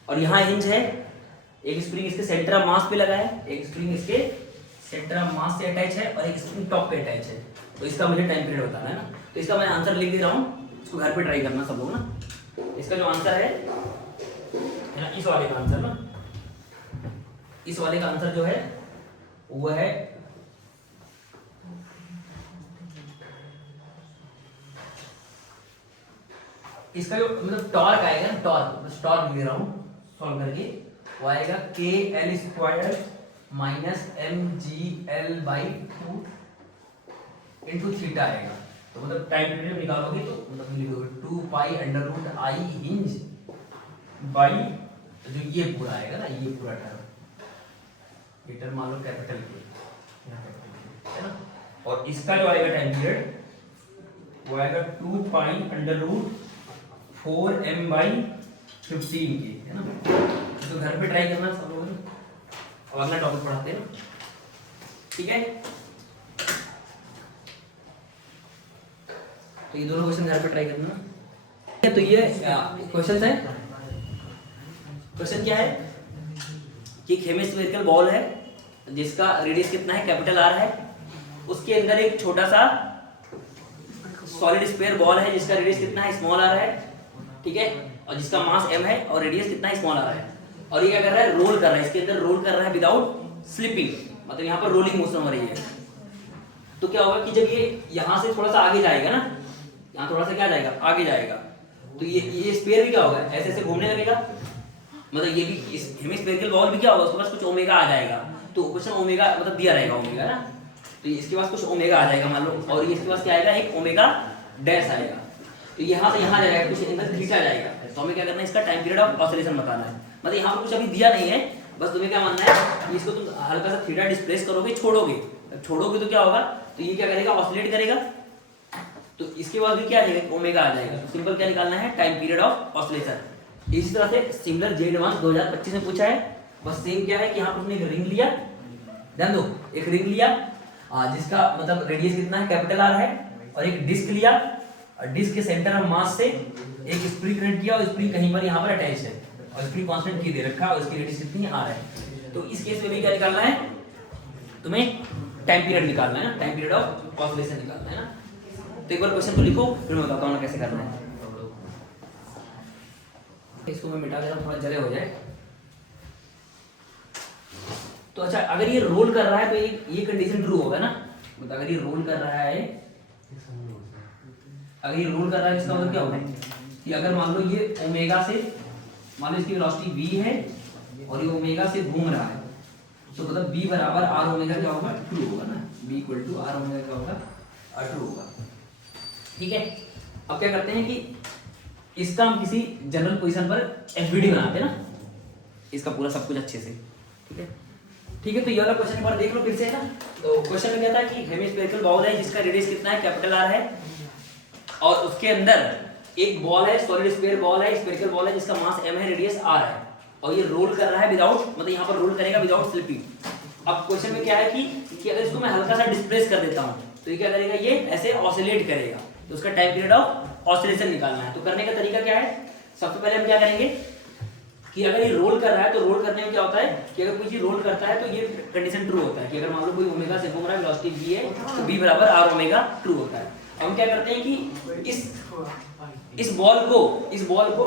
और यहाँ हिंज है, एक स्प्रिंग इसके सेंटर ऑफ मास पे लगा है, एक स्प्रिंग इसके सेंटर ऑफ मास से अटैच है और एक स्प्रिंग टॉप पे अटैच है, तो इसका मुझे टाइम पीरियड बताना है ना। तो इसका मैं आंसर लिख दे रहा हूँ, इसको घर पे ट्राई करना सब लोग ना। इसका जो आंसर है ना, इस वाले का आंसर ना, इस वाले का आंसर जो है वो है इसका जो मतलब टॉर्क आएगा ना, टॉर्क ले रहा हूं सॉल्व करके, वो आएगा K L square minus M G L by 2 into theta आएगा। तो मतलब टाइम पीरियड निकालोगे तो मतलब लिखोगे 2 pi under root I hinge by, तो जो ये पूरा आएगा ना, ये पूरा टर्म, ये टर्म मान लो कैपिटल के, है ना, और इसका जो आएगा टाइम पीरियड वो आएगा 2 pi under root 4m by 15 के, है ना। तो घर पे ट्राई करना सब लोगों ने, अब अगला टॉपिक पढ़ाते हैं ना, ठीक है। तो ये दोनों क्वेश्चन घर पे ट्राई करना, ठीक है। तो ये क्वेश्चन है, क्वेश्चन क्या है कि हेमिस्फेरिकल बॉल है जिसका रेडियस कितना है, कैपिटल आर है, उसके अंदर एक छोटा सा सॉलिड स्फीयर बॉल है जिसका रेडियस कितना है, स्मॉल आर है, ठीक है, और जिसका मास m है और रेडियस कितना है, स्मॉल आर है, और ये क्या कर रहा है, रोल कर रहा है, इसके अंदर रोल कर रहा है विदाउट स्लिपिंग, मतलब यहाँ पर रोलिंग मोशन हो रही है। तो क्या होगा कि जब ये यहाँ से थोड़ा सा आगे जाएगा ना, यहाँ थोड़ा सा क्या जाएगा, आगे जाएगा, तो ये स्फीयर भी क्या होगा, ऐसे ऐसे घूमने लगेगा, मतलब ये भी इस हेमिस्फेरिकल बॉल भी क्या होगा, उसके पास कुछ ओमेगा आ जाएगा, तो क्वेश्चन ओमेगा मतलब दिया रहेगा ओमेगा ना, तो इसके पास कुछ ओमेगा आ जाएगा मान लो, और ये इसके पास क्या आएगा, एक ओमेगा डैश आएगा, तो यहाँ से यहाँ जाएगा, कुछ एंगल थीटा जाएगा, तो हमें क्या करना है, इसका टाइम पीरियड ऑफ ऑसिलेशन बताना है, मतलब यहाँ पर कुछ अभी दिया नहीं है, बस तुम्हें क्या मानना है कि इसको तुम हल्का सा थीटा डिस्प्लेस करोगे, छोड़ोगे। अब छोड़ोगे तो क्या होगा, तो ये क्या करेगा, ऑसिलेट करेगा। तो इसके बाद भी क्या आ जाएगा, ओमेगा आ जाएगा। सिंपल क्या निकालना है, टाइम पीरियड ऑफ ऑसिलेशन। इसी तरह से सिमिलर Z1 2025 में पूछा है। बस सेम क्या है कि यहाँ पर हमने एक रिंग लिया, ध्यान दो, एक रिंग लिया जिसका मतलब रेडियस कितना है, कैपिटल आर है, और एक डिस्क लिया, और डिस्क के सेंटर ऑफ मास से एक स्प्रिंग कनेक्ट किया, और स्प्रिंग कहीं पर यहाँ पर अटैच है, और स्प्रिंग कांस्टेंट की दे रखा है, और उसकी रेडियस कितनी आर है। तो इस केस में भी क्या निकालना है, तुम्हें टाइम पीरियड निकालना है ना, टाइम पीरियड ऑफ ऑसिलेशन निकालना है ना। तो एक बार क्वेश्चन को लिखो, फिर मैं बताता हूँ कैसे करना है। इसको मैं मिटा दे रहा हूँ, थोड़ा जगह हो जाए। तो अच्छा, अगर ये रोल कर रहा है तो ये कंडीशन ट्रू होगा ना। मतलब अगर ये रोल कर रहा है, अगर ये रोल कर रहा है इसका मतलब क्या होगा कि अगर मान लो ये ओमेगा से, मान लो इसकी वेलोसिटी v है और ये ओमेगा से घूम रहा है, तो मतलब v बराबर r ओमेगा क्या होगा, ट्रू होगा ना। v equal to r omega क्या होगा, ट्रू होगा। ठीक है, अब क्या करते हैं कि इसका हम किसी जनरल पोजीशन पर एफबीडी बनाते हैं ना, इसका पूरा सब कुछ अच्छे से। ठीक है, ठीक है। तो ये वाला क्वेश्चन एक बार देख लो फिर से, है ना। तो क्वेश्चन में क्या था कि हेमिस्फेरिकल बाउल है जिसका रेडियस कितना है, कैपिटल आर है, और उसके अंदर एक बॉल है, सॉलिड स्फीयर बॉल है, स्फेरिकल बॉल है जिसका मास m है, रेडियस r है, और ये रोल कर रहा है विदाउट, मतलब यहाँ पर रोल करेगा विदाउट स्लिपिंग। अब क्वेश्चन में क्या है कि अगर इसको मैं हल्का सा डिस्प्लेस कर देता हूँ तो ये क्या करेगा, ये ऐसे ऑसिलेट करेगा। तो उसका टाइम पीरियड ऑफ ऑसिलेशन निकालना है। तो करने का तरीका क्या है, सबसे पहले हम क्या करेंगे कि अगर ये रोल कर रहा है तो रोल करने में क्या होता है कि अगर कोई चीज रोल करता है तो ये कंडीशन ट्रू होता है कि अगर मान लो कोई ओमेगा से घूम रहा है, वेलोसिटी v है, तो v बराबर r ओमेगा ट्रू होता है। अब हम क्या करते हैं कि इस बॉल को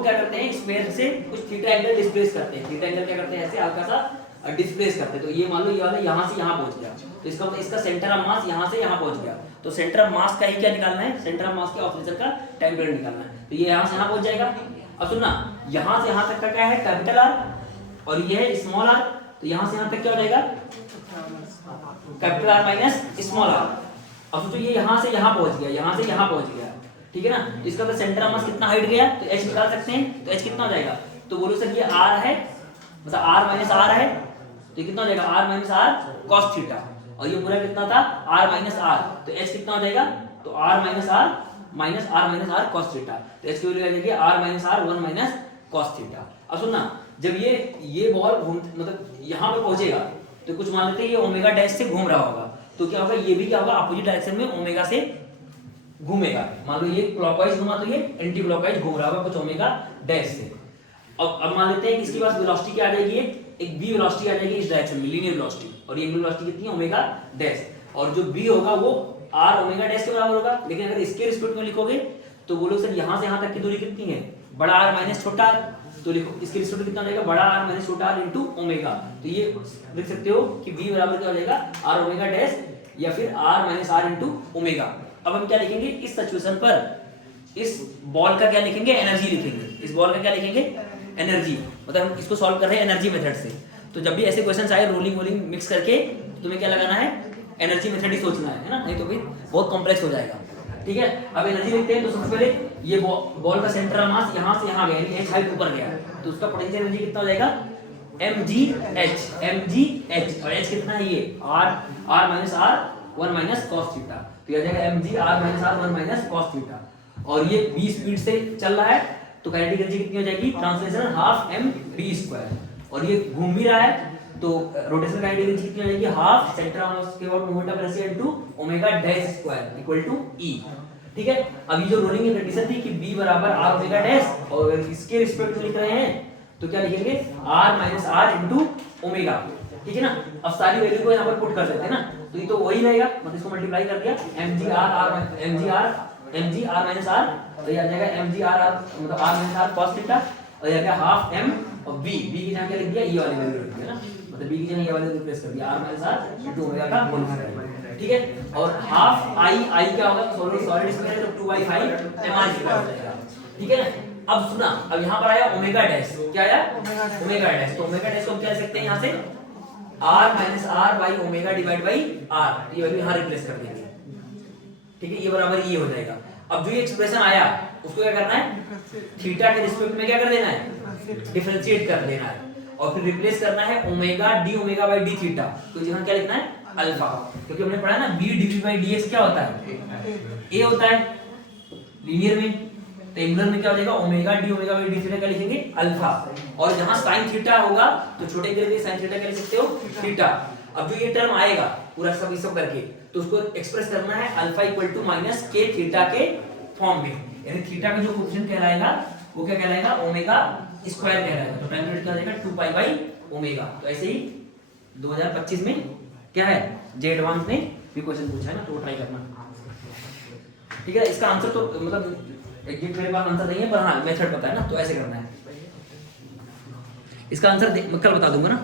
क्या करते हैं, स्फीयर से कुछ थीटा एंगल डिस्प्लेस करते हैं। थीटा एंगल क्या करते हैं, ऐसे हल्का सा डिस्प्लेस करते हैं। तो ये मान लो ये वाला यहाँ से यहाँ पहुंच गया, तो इसका मतलब इसका सेंटर ऑफ मास यहाँ से यहाँ पहुंच गया। तो सेंटर ऑफ मास का ही क्या निकालना है, सेंटर ऑफ मास के ऑसिलेशन का टाइम पीरियड निकालना है। तो ये यहाँ से यहाँ पहुंच जाएगा। अब सुनना, यहाँ से यहाँ तक का क्या है, कैपिटल आर, और ये है स्मॉल आर। तो यहाँ से यहाँ तक क्या हो जाएगा, capital R minus small R. अब सोचो ये यहाँ से यहाँ पहुंच गया, यहाँ से यहाँ पहुंच गया, ठीक है ना। इसका तो सेंटर ऑफ मास कितना हाइट गया, तो h निकाल सकते हैं। तो h कितना हो जाएगा, तो बोलो सर ये r है, मतलब r माइनस r है, तो ये कितना हो जाएगा, r minus r cos theta, और ये पूरा कितना था, r माइनस r, तो h कितना हो जाएगा, तो r minus r cos theta. तो h की वैल्यू आ जाएगी r minus r 1 minus cos theta. अब सुनना, जब ये बॉल घूम मतलब यहाँ पे पहुंचेगा तो कुछ मान लेते हैं ये ओमेगा डैश से घूम रहा होगा, तो क्या होगा, ये भी क्या होगा, अपोजिट डायरेक्शन में ओमेगा से घूमेगा। मान लो ये क्लॉकवाइज घुमा तो ये एंटी क्लॉकवाइज घूम रहा होगा कुछ ओमेगा डैश से। अब मान लेते हैं कि इसके पास वेलोसिटी क्या आ जाएगी, एक v वेलोसिटी आ जाएगी इस डायरेक्शन में, लीनियर वेलोसिटी, और ये वेलोसिटी कितनी है, ओमेगा डैश, और जो v होगा वो r ओमेगा डैश के बराबर होगा। लेकिन अगर इसके रिस्पेक्ट में लिखोगे तो बोलो सर यहाँ से यहाँ तक की दूरी कितनी है, बड़ा r माइनस छोटा r, तो लिखो इसके रिस्पेक्ट में कितना हो जाएगा, बड़ा r माइनस छोटा r इनटू ओमेगा। तो ये लिख सकते हो कि v बराबर क्या हो जाएगा, r ओमेगा डैश या फिर r minus r into omega. अब हम क्या लिखेंगे इस सिचुएशन पर, इस बॉल का क्या लिखेंगे, एनर्जी लिखेंगे। इस बॉल का क्या लिखेंगे, एनर्जी। मतलब हम इसको सॉल्व कर रहे हैं एनर्जी मेथड से। तो जब भी ऐसे क्वेश्चंस आए रोलिंग वोलिंग मिक्स करके, तुम्हें क्या लगाना है, एनर्जी मेथड ही सोचना है ना, नहीं तो फिर बहुत कॉम्प्लेक्स हो जाएगा। ठीक है, अब एनर्जी लिखते हैं। तो सबसे पहले ये बॉल का सेंटर ऑफ मास यहाँ से यहाँ गया, यानी h हाइट ऊपर गया, तो उसका पोटेंशियल एनर्जी कितना हो जाएगा, mgh, और h कितना है, ये r minus r 1 minus cos theta. तो ये आ जाएगा mg r minus r 1 minus cos theta. और ये v स्पीड से चल रहा है तो काइनेटिक एनर्जी कितनी हो जाएगी, ट्रांसलेशन हाफ mv स्क्वायर, और ये घूम भी रहा है तो रोटेशनल काइनेटिक एनर्जी कितनी हो जाएगी, हाफ सेंटर ऑफ मास के about moment of inertia into omega dash square equal to e। ठीक है, अभी जो रोलिंग की कंडीशन थी कि v बराबर r ओमेगा डैश, और इसके रिस्पेक्ट में लिख रहे हैं तो क्या लिखेंगे, r minus r into omega. ठीक है ना। अब सारी वैल्यू को यहाँ पर पुट कर देते हैं ना, तो ये तो वही रहेगा, मतलब इसको मल्टीप्लाई कर दिया, mg r माइनस r, तो ये आ जाएगा mg r मतलब r minus r cos theta, और ये आ गया हाफ m, और v की जगह क्या लिख दिया, ये वाली वैल्यू रख दिया ना, मतलब v की जगह ये वाली रिप्लेस कर दिया, r minus r into omega का होल स्क्वायर। ठीक है, और हाफ i क्या होगा, सॉलिड स्क्वायर है तो 2/5 mr स्क्वायर हो जाएगा। ठीक है ना। अब सुना, अब यहाँ पर आया ओमेगा डैश, क्या आया, ओमेगा डैश। तो ओमेगा डैश को हम क्या लिख सकते हैं यहाँ से, r minus r by omega divide by r, ये वैल्यू यहाँ रिप्लेस कर देंगे। ठीक है, ये बराबर ये हो जाएगा। अब जो ये एक्सप्रेशन आया उसको क्या करना है, थीटा के रिस्पेक्ट में क्या कर देना है, डिफरेंशिएट कर देना है। और फिर रिप्लेस करना है omega D omega by D theta, तो यहाँ क्या लिखना है अल्फा, क्योंकि हमने पढ़ा ना B D by D X क्या होता है ए होता है लीनियर में, तो एंगुलर में क्या हो जाएगा omega D omega by D theta क्या लिखेंगे अल्फा, और जहां sin थीटा होगा तो छोटे के लिए sin थीटा क्या लिख सकते हो थीटा। अब जो ये टर्म आएगा पूरा सब सब करके तो उसको एक्सप्रेस करना है अल्फा इक्वल टू माइनस के थीटा के फॉर्म में, यानी थीटा का जो कोएफिशिएंट कहलाएगा वो क्या कहलाएगा ओमेगा स्क्वायर कहलाएगा, तो टाइम पीरियड क्या हो जाएगा 2 पाई बाई ओमेगा। तो ऐसे ही 2025 में क्या है जे एडवांस ने भी क्वेश्चन पूछा है ना, तो वो ट्राई करना, ठीक है। इसका आंसर तो मतलब एग्जैक्ट मेरे पास आंसर नहीं है, पर हाँ मेथड पता है ना, तो ऐसे करना है। इसका आंसर कल बता दूंगा ना।